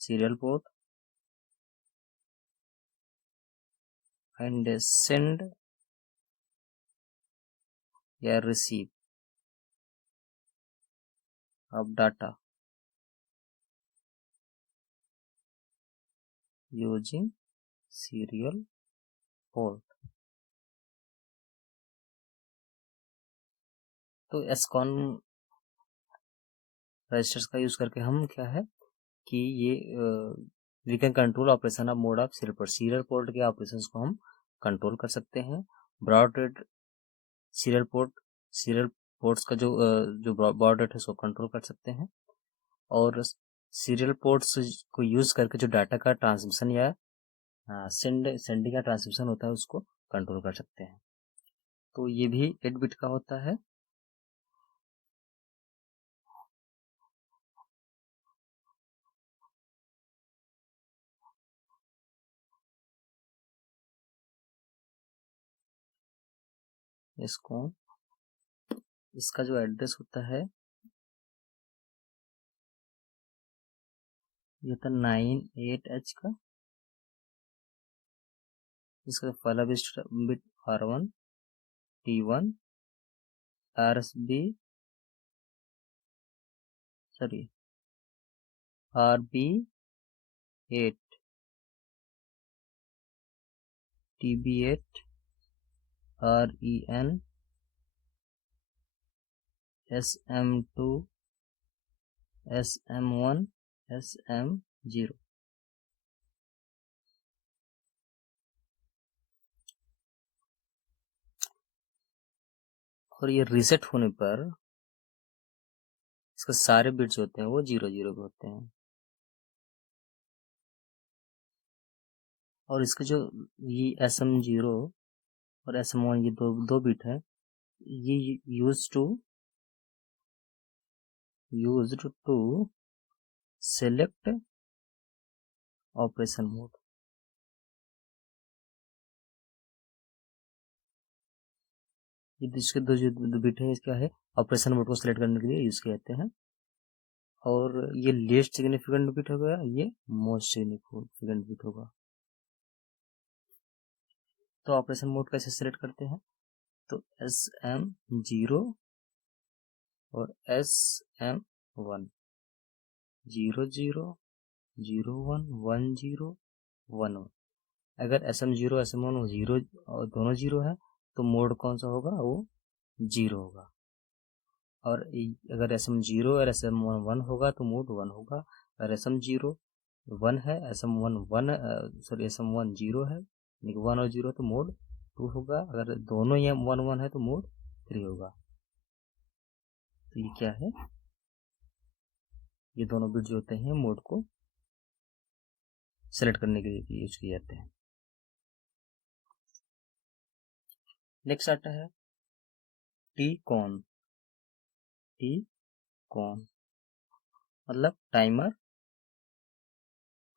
serial port, and send या receive of data using serial port। तो एसकॉन रजिस्टर्स का यूज करके हम क्या है कि ये we can control operation of mode of serial port, serial port के ऑपरेशंस को हम कंट्रोल कर सकते हैं। ब्रॉड रेट सीरियल पोर्ट्स का जो ब्रॉड रेट है उसको कंट्रोल कर सकते हैं। और सीरियल पोर्ट्स को यूज करके जो डाटा का ट्रांसमिशन या सेंडिंग या ट्रांसमिशन होता है उसको कंट्रोल कर सकते हैं। तो ये भी 8 बिट का होता है। इसको इसका जो एड्रेस होता है ये था 98H का। इसका पहला bit R1 T1 RB sorry RB8 TB8 REN SM2 SM1 SM0। और ये रीसेट होने पर इसके सारे बिट्स होते हैं वो 00 के होते हैं। और इसके जो ये SM0 और SM1 ये दो बिट है, ये used to select operation mode. ये इसके दो बिट है, इसका है ऑपरेशन मोड को सिलेक्ट करने के लिए यूज किए जाते हैं। और ये लीस्ट सिग्निफिकेंट बिट होगा, ये मोस्ट सिग्निफिकेंट बिट होगा। तो ऑपरेशन मोड कैसे सिलेक्ट करते हैं, तो SM0 और SM1 00 01 10 11। अगर SM0 SM1 जीरो और दोनों जीरो है तो मोड कौन सा होगा, वो 0 होगा। और अगर SM0 और SM1 होगा तो मोड 1 होगा। अगर SM0 1 है, SM1 0 है, 1 और 0 तो मोड 2 होगा। अगर दोनों ये 1 1 है तो मोड 3 होगा। तो ये क्या है, ये दोनों बिट जो होते हैं मोड को सेलेक्ट करने के लिए यूज किए जाते हैं। नेक्स्ट आता है TCON। TCON मतलब टाइमर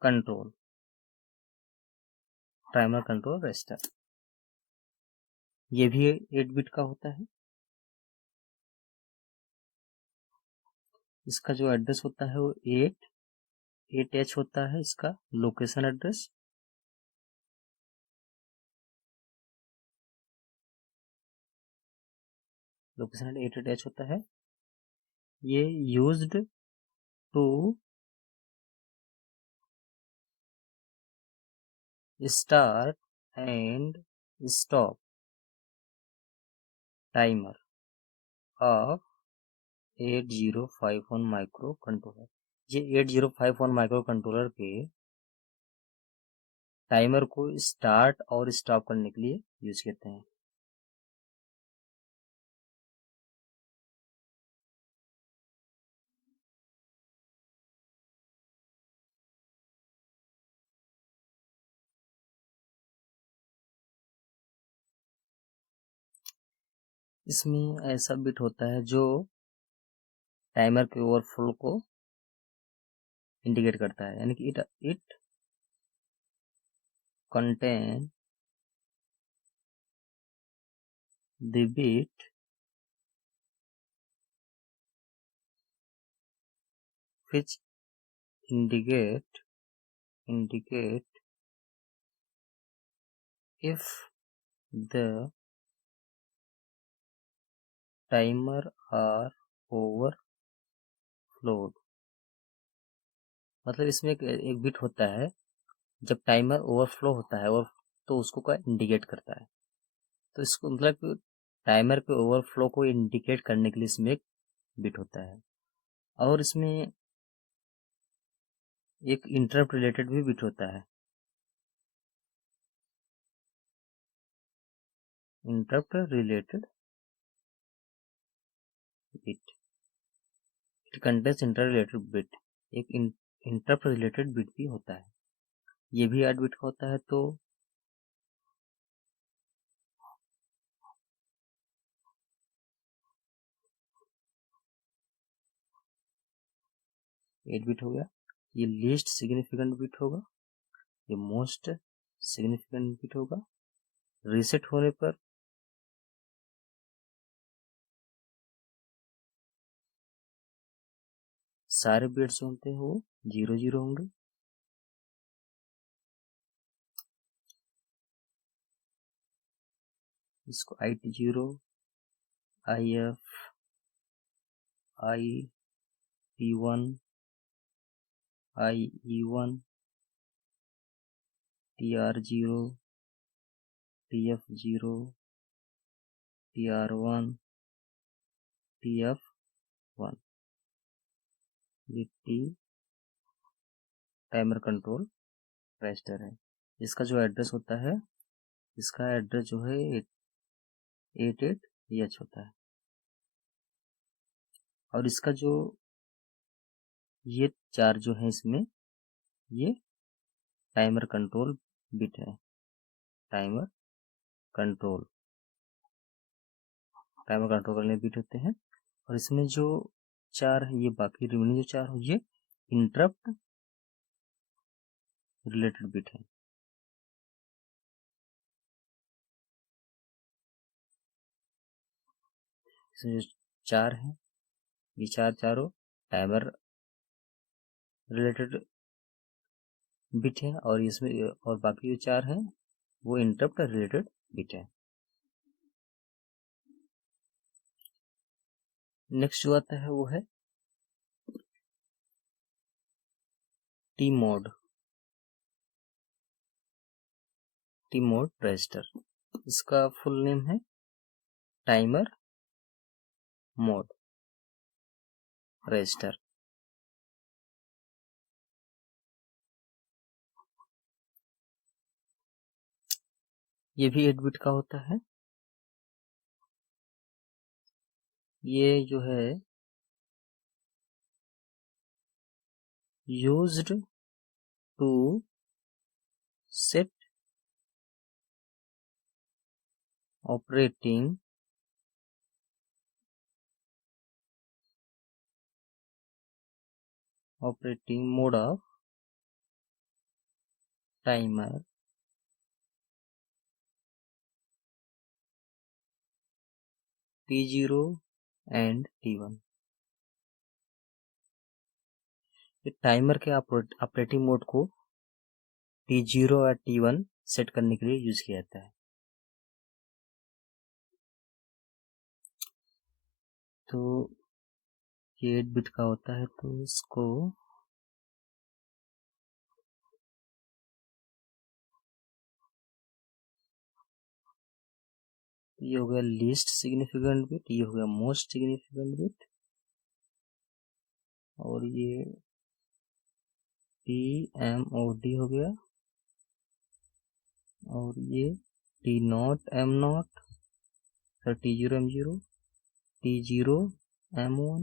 कंट्रोल रजिस्टर। ये भी 8 बिट का होता है। इसका जो एड्रेस होता है वो 8H होता है, इसका लोकेशन एड्रेस। लोकेशन 8H होता है। ये used to start and stop timer of 8051 microcontroller. ये 8051 माइक्रो कंट्रोलर के टाइमर को स्टार्ट और स्टॉप करने के लिए यूज करते हैं। इसमें ऐसा बिट होता है जो टाइमर के ओवरफ्लो को इंडिकेट करता है, यानी कि it contain the bit which indicate if the timer are overflowed। मतलब इसमें एक बिट होता है, जब टाइमर ओवरफ्लो होता है और तो उसको क्या इंडिकेट करता है। तो इसको मतलब टाइमर के ओवरफ्लो को इंडिकेट करने के लिए इसमें एक बिट होता है। और इसमें एक इंटरप्ट रिलेटेड भी बिट होता है। Interrupt related bit, it contains inter related bit. एक इंटरप्ट रिलेटेड बिट भी होता है, ये भी 8 बिट का होता है। तो एट बिट हो गया। ये लीस्ट सिग्निफिकेंट बिट होगा, ये मोस्ट सिग्निफिकेंट बिट होगा। रीसेट होने पर सारे बिट्स जो होते हैं वो 0 0 होंगे। इसको IT0, IF, IP1, IE1, TR0, TF0, TR1, TF1, ये टाइमर कंट्रोल रजिस्टर है। इसका जो एड्रेस होता है, इसका एड्रेस जो है 88H होता है। और इसका जो ये 4 जो है इसमें ये टाइमर कंट्रोल बिट है। टाइमर कंट्रोल करने बिट होते हैं। और इसमें जो 4 है, ये बाकी रिमेनिंग जो 4 है ये इंटरप्ट रिलेटेड बिट है। इसमें जो 4 है, ये चारों टाइमर रिलेटेड बिट है, और इसमें और बाकी जो 4 है वो इंटरप्ट रिलेटेड बिट है। नेक्स्ट जो आता है वो है टी मोड रजिस्टर। इसका फुल नेम है टाइमर मोड रजिस्टर। ये भी 8 बिट का होता है। ये जो है used to set operating mode of timer T0 and T1। Timer के ऑपरेटिंग मोड को T0 और T1 सेट करने के लिए यूज किया जाता है। तो ये 8 बिट का होता है, तो इसको ये हो गया लीस्ट सिग्निफिकेंट बिट, ये हो गया मोस्ट सिग्निफिकेंट बिट, और ये TMOD हो गया, और ये T0 M0, फिर T0 M0, T0 M1,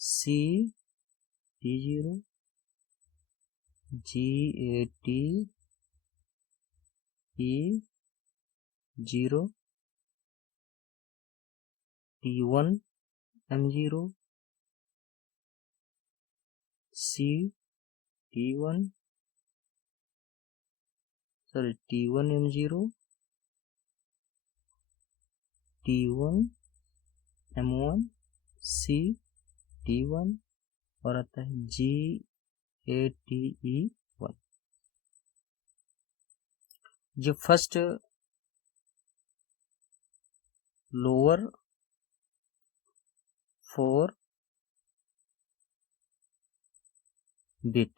C T0, GAT E0, T1 M0, C T1 T1 M0, T1 M1, C T1, और आता है GATE1। जो first lower 4 bit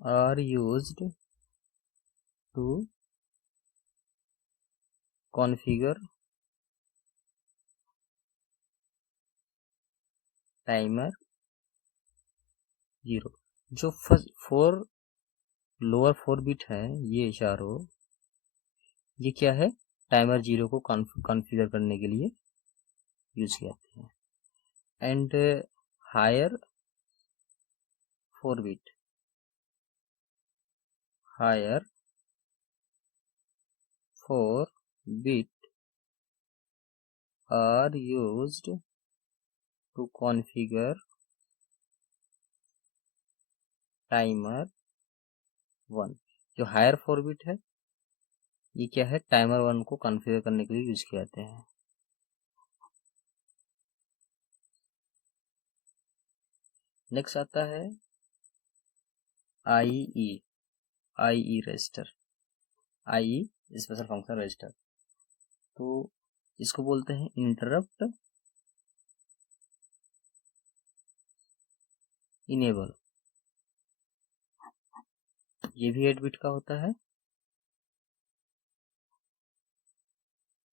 are used to configure timer 0। जो फर्स्ट 4 लोअर 4 बिट है, ये चारों, ये क्या है, टाइमर 0 को कॉन्फ़िगर करने के लिए यूज किए जाते हैं। And higher 4 bit are used to configure timer 1। जो हायर 4 बिट है, ये क्या है, टाइमर 1 को कॉन्फ़िगर करने के लिए यूज किए जाते हैं। नेक्स्ट आता है IE register, IE special function register. तो इसको बोलते हैं इंटरप्ट इनेबल। ये भी 8 बिट का होता है।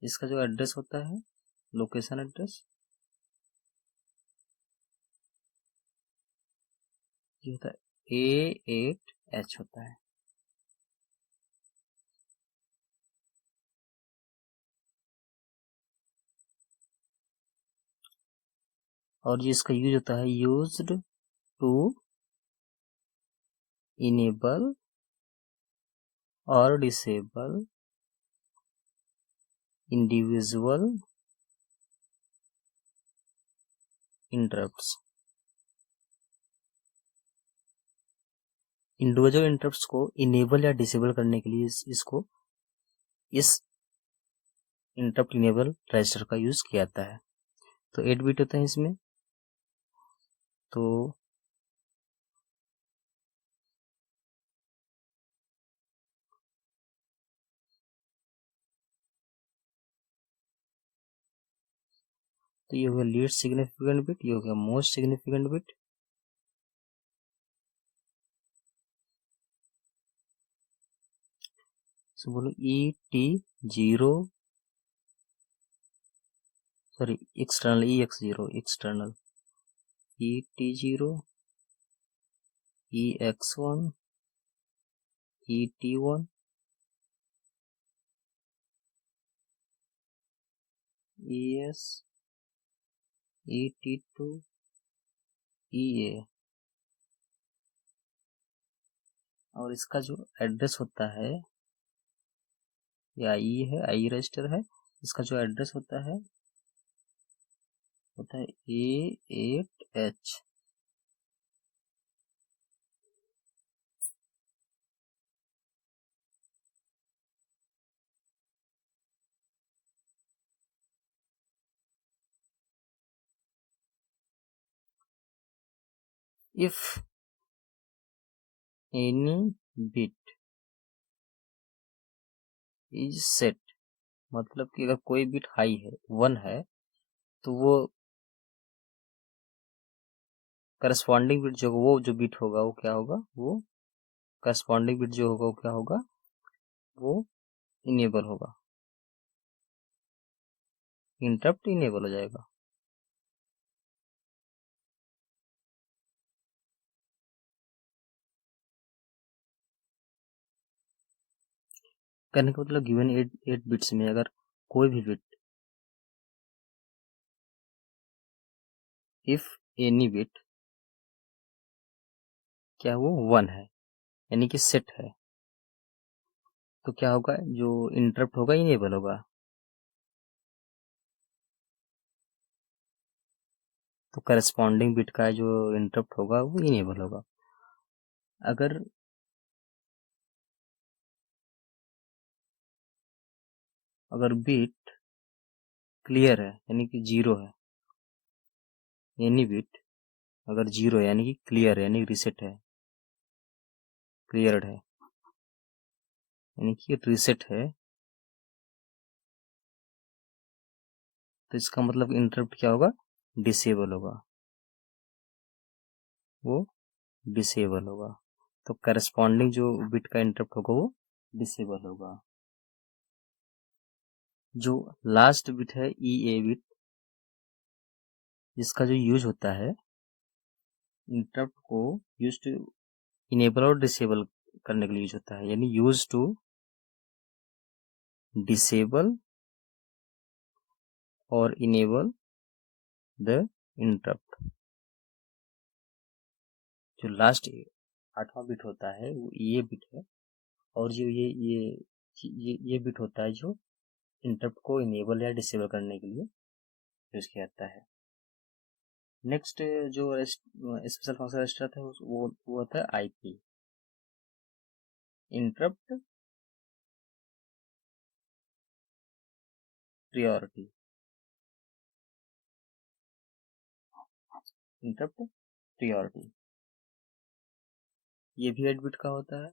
इसका जो एड्रेस होता है, लोकेशन एड्रेस, ये होता है A8H होता है। और ये इसका यूज होता है, यूज्ड टू इनेबल और disable individual interrupts. Individual interrupts को इनेबल या डिसेबल करने के लिए इसको इस इंटरप्ट इनेबल रजिस्टर का यूज किया जाता है। तो 8 बिट होते हैं इसमें। तो ये हो गया लीस्ट सिग्निफिकेंट बिट, ये हो गया मोस्ट सिग्निफिकेंट बिट। तो बोलो ET0, sorry external EX0, external ET0, EX1, ET1, ES, ET2, EA। और इसका जो एड्रेस होता है, या IE है, IE रजिस्टर है, इसका जो एड्रेस होता है A8H। If any bit is set, मतलब कि अगर कोई बिट हाई है, 1 है, तो वो करस्पॉन्डिंग बिट जो बिट होगा वो क्या होगा, वो करस्पॉन्डिंग बिट जो होगा वो क्या होगा, वो इनेबल होगा, इंटरप्ट इनेबल हो जाएगा। कहने का मतलब गिवन 8 बिट्स में अगर कोई भी बिट, इफ एनी बिट क्या वो 1 है, यानी कि सेट है, तो क्या होगा, जो इंटरप्ट होगा इनेबल होगा। तो करस्पॉन्डिंग बिट का जो इंटरप्ट होगा वो इनेबल होगा। अगर बिट क्लियर है, यानी कि 0 है, एनी बिट अगर 0 है यानी कि क्लियर है, यानी रिसेट है, क्लियर्ड है, यानी कि रिसेट है, तो इसका मतलब इंटरप्ट क्या होगा, डिसेबल होगा, वो डिसेबल होगा। तो करस्पॉन्डिंग जो बिट का इंटरप्ट होगा वो डिसेबल होगा। जो लास्ट बिट है EA बिट, इसका जो यूज होता है इंटरप्ट को यूज टू इनेबल और डिसेबल करने के लिए यूज होता है, यानी यूज टू डिसेबल और इनेबल द इंटरप्ट। जो लास्ट 8वां बिट होता है वो ये बिट है, और जो ये बिट होता है जो इंटरप्ट को इनेबल या डिसेबल करने के लिए यूज किया जाता है। नेक्स्ट जो स्पेशल फंक्शन रजिस्टर था वो होता है IP, interrupt priority. Interrupt priority। ये भी 8 बिट का होता है।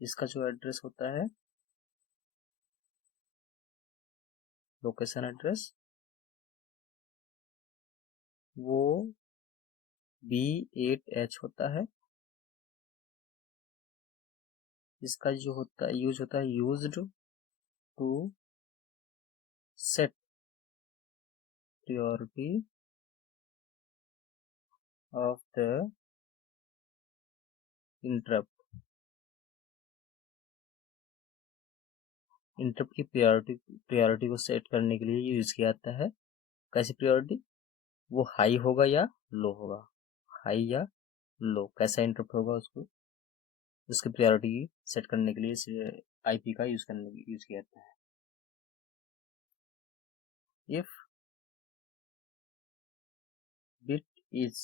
इसका जो एड्रेस होता है लोकेशन एड्रेस वो B8H होता है। इसका जो होता है यूज होता है used to set priority of the interrupt। Interrupt की प्रायोरिटी को सेट करने के लिए यूज किया जाता है। कैसी प्रायोरिटी? वो हाई होगा या लो होगा, हाई या लो, कैसा इंटरप्ट होगा उसको उसकी प्रायोरिटी सेट करने के लिए आईपी का यूज किया जाता है। इफ बिट इज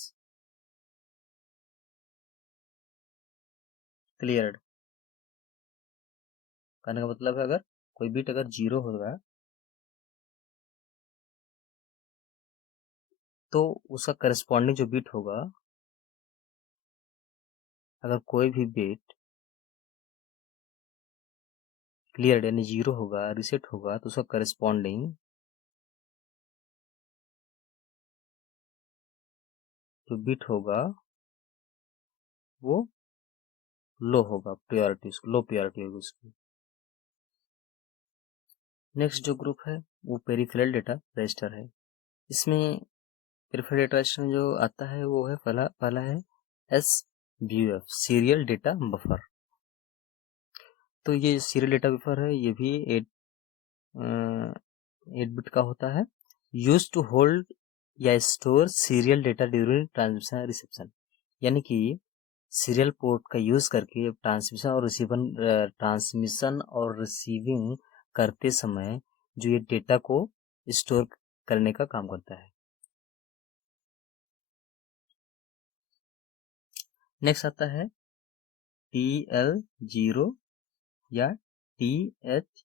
क्लियर्ड, कहने का मतलब है अगर कोई बिट अगर 0 होगा तो उसका करस्पॉन्डिंग जो बिट होगा, अगर कोई भी बिट क्लियर यानी 0 होगा, रिसेट होगा, तो उसका करस्पॉन्डिंग जो बिट होगा वो लो होगा, प्रायोरिटी लो प्रायोरिटी होगी उसकी। नेक्स्ट जो ग्रुप है वो पेरिफेरल डेटा रजिस्टर है। इसमें पेरिफेरल डेटा रजिस्टर में जो आता है वो है पहला है SBUF, सीरियल डेटा बफर। तो ये सीरियल डेटा बफर है, ये भी 8 बिट का होता है। यूज टू होल्ड या store serial data during transmission reception, यानी कि सीरियल पोर्ट का यूज करके ट्रांसमिशन और रिसीविंग करते समय जो ये डेटा को स्टोर करने का काम करता है। नेक्स्ट आता है TL0 या TH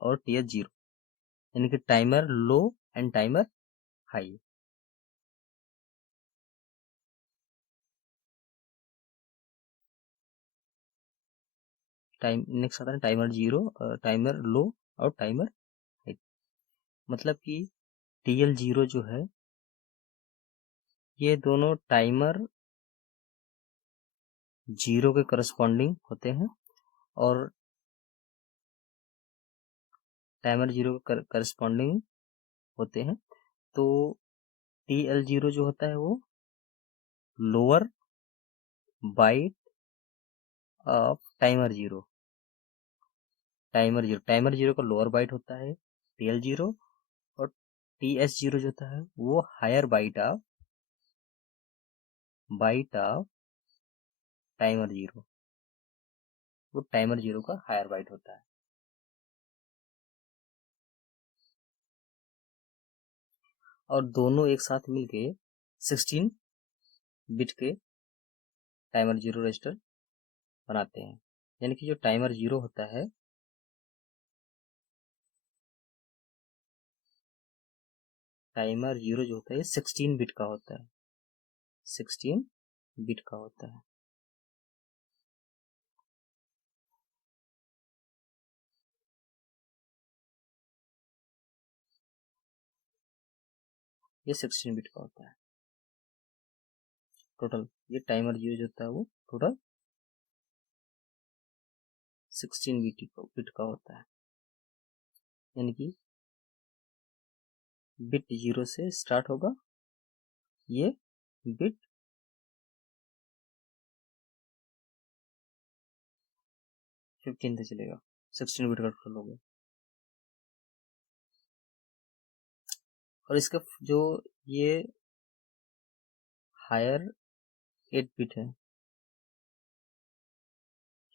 और TH0, यानी कि timer low and timer high. Next आता है टाइमर 0, टाइमर लो और टाइमर हाई। मतलब कि TL0 जो है ये दोनों टाइमर 0 के करस्पॉन्डिंग होते हैं और टाइमर 0 के करस्पॉन्डिंग होते हैं। तो TL0 जो होता है वो lower byte of timer 0। Timer 0 का लोअर बाइट होता है TL0 और TH0 जो होता है वो हायर बाइट ऑफ टाइमर 0, वो टाइमर 0 का हायर बाइट होता है। और दोनों एक साथ मिलके 16 बिट के टाइमर 0 रजिस्टर बनाते हैं। यानी कि जो टाइमर 0 होता है जो होता है 16 बिट का होता है, 16 बिट का होता है। ये 16 बिट का होता है टोटल। ये टाइमर 0 जो होता है वो टोटल 16 बिट का होता है। यानी कि बिट 0 से स्टार्ट होगा, ये बिट 15 से चलेगा, 16 बिट का टोटल हो गया। और इसका जो ये हायर 8 बिट है,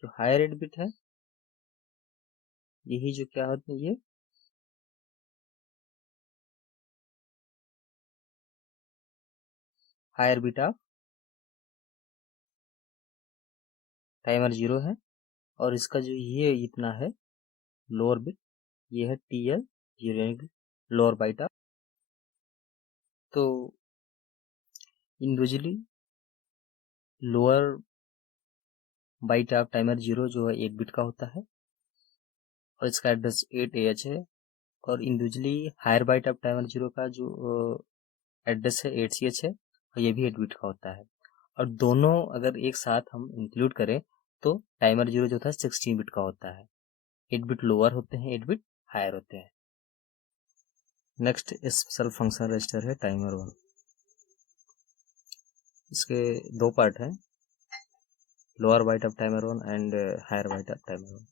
जो हायर 8 बिट है यही जो क्या होता है, ये हायर बिट ऑफ टाइमर 0 है। और इसका जो ये इतना है लोअर बिट, ये है TL0 लोअर बाइट ऑफ तो individually lower byte of timer 0 जो है 8 बिट का होता है और इसका एड्रेस 8AH है, और individually higher byte of timer 0 का जो एड्रेस है 8CH है और ये भी 8 बिट का होता है। और दोनों अगर एक साथ हम इंक्लूड करें तो टाइमर 0 जो था 16 बिट का होता है। 8 बिट लोअर होते हैं, 8 बिट हायर होते हैं। नेक्स्ट स्पेशल फंक्शन रजिस्टर है टाइमर 1। इसके दो पार्ट हैं, lower byte of timer 1 and higher byte of timer 1।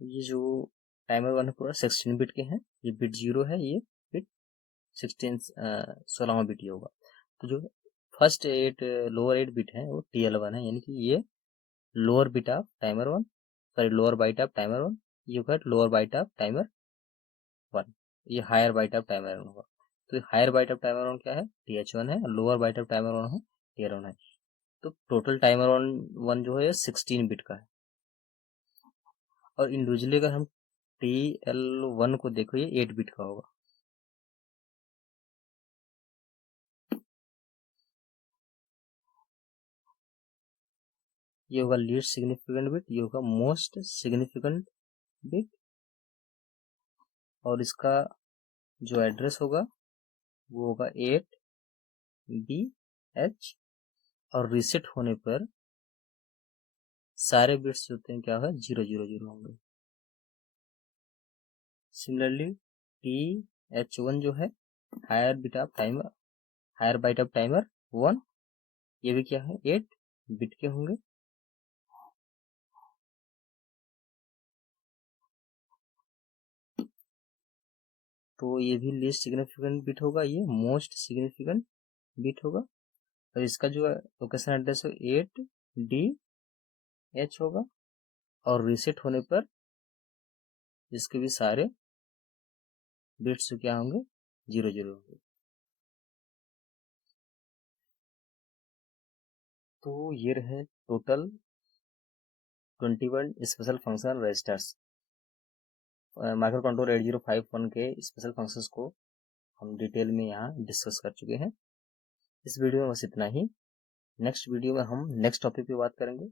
तो ये जो टाइमर 1 है पूरा 16 बिट के हैं, ये बिट 0 है, ये बिट 16वां बिट ये होगा। तो जो फर्स्ट 8 लोअर 8 बिट है वो TL1 है, यानी कि ये lower bit of timer 1, sorry lower byte of timer 1, ये होगा लोअर बाइट ऑफ टाइमर 1, ये हायर बाइट ऑफ टाइमर 1 होगा। तो हायर बाइट ऑफ टाइमर 1 क्या है, TH1 है, और लोअर बाइट ऑफ टाइमर 1 है TL1 है। तो टोटल टाइमर 1 जो है 16 बिट का है। और इंडिविजुअली अगर हम TL1 को देखो ये 8 बिट का होगा। ये होगा लीस्ट सिग्निफिकेंट बिट, ये होगा मोस्ट सिग्निफिकेंट बिट, और इसका जो एड्रेस होगा वो होगा 8BH, और रीसेट होने पर सारे बिट्स जो होते हैं क्या होगा 000 होंगे। सिमिलरली TH1 जो है higher bit of timer, higher byte of timer 1, ये भी क्या है 8 बिट के होंगे। तो ये भी लीस्ट सिग्निफिकेंट बिट होगा, ये मोस्ट सिग्निफिकेंट बिट होगा, और इसका जो लोकेशन एड्रेस है 8DH होगा, और रीसेट होने पर इसके भी सारे बिट्स क्या होंगे 00 होंगे। तो ये रहे total 21 special function registers. Micro control 8051 के स्पेशल फंक्शंस को हम डिटेल में यहाँ डिस्कस कर चुके हैं। इस वीडियो में बस इतना ही। नेक्स्ट वीडियो में हम नेक्स्ट टॉपिक पे बात करेंगे।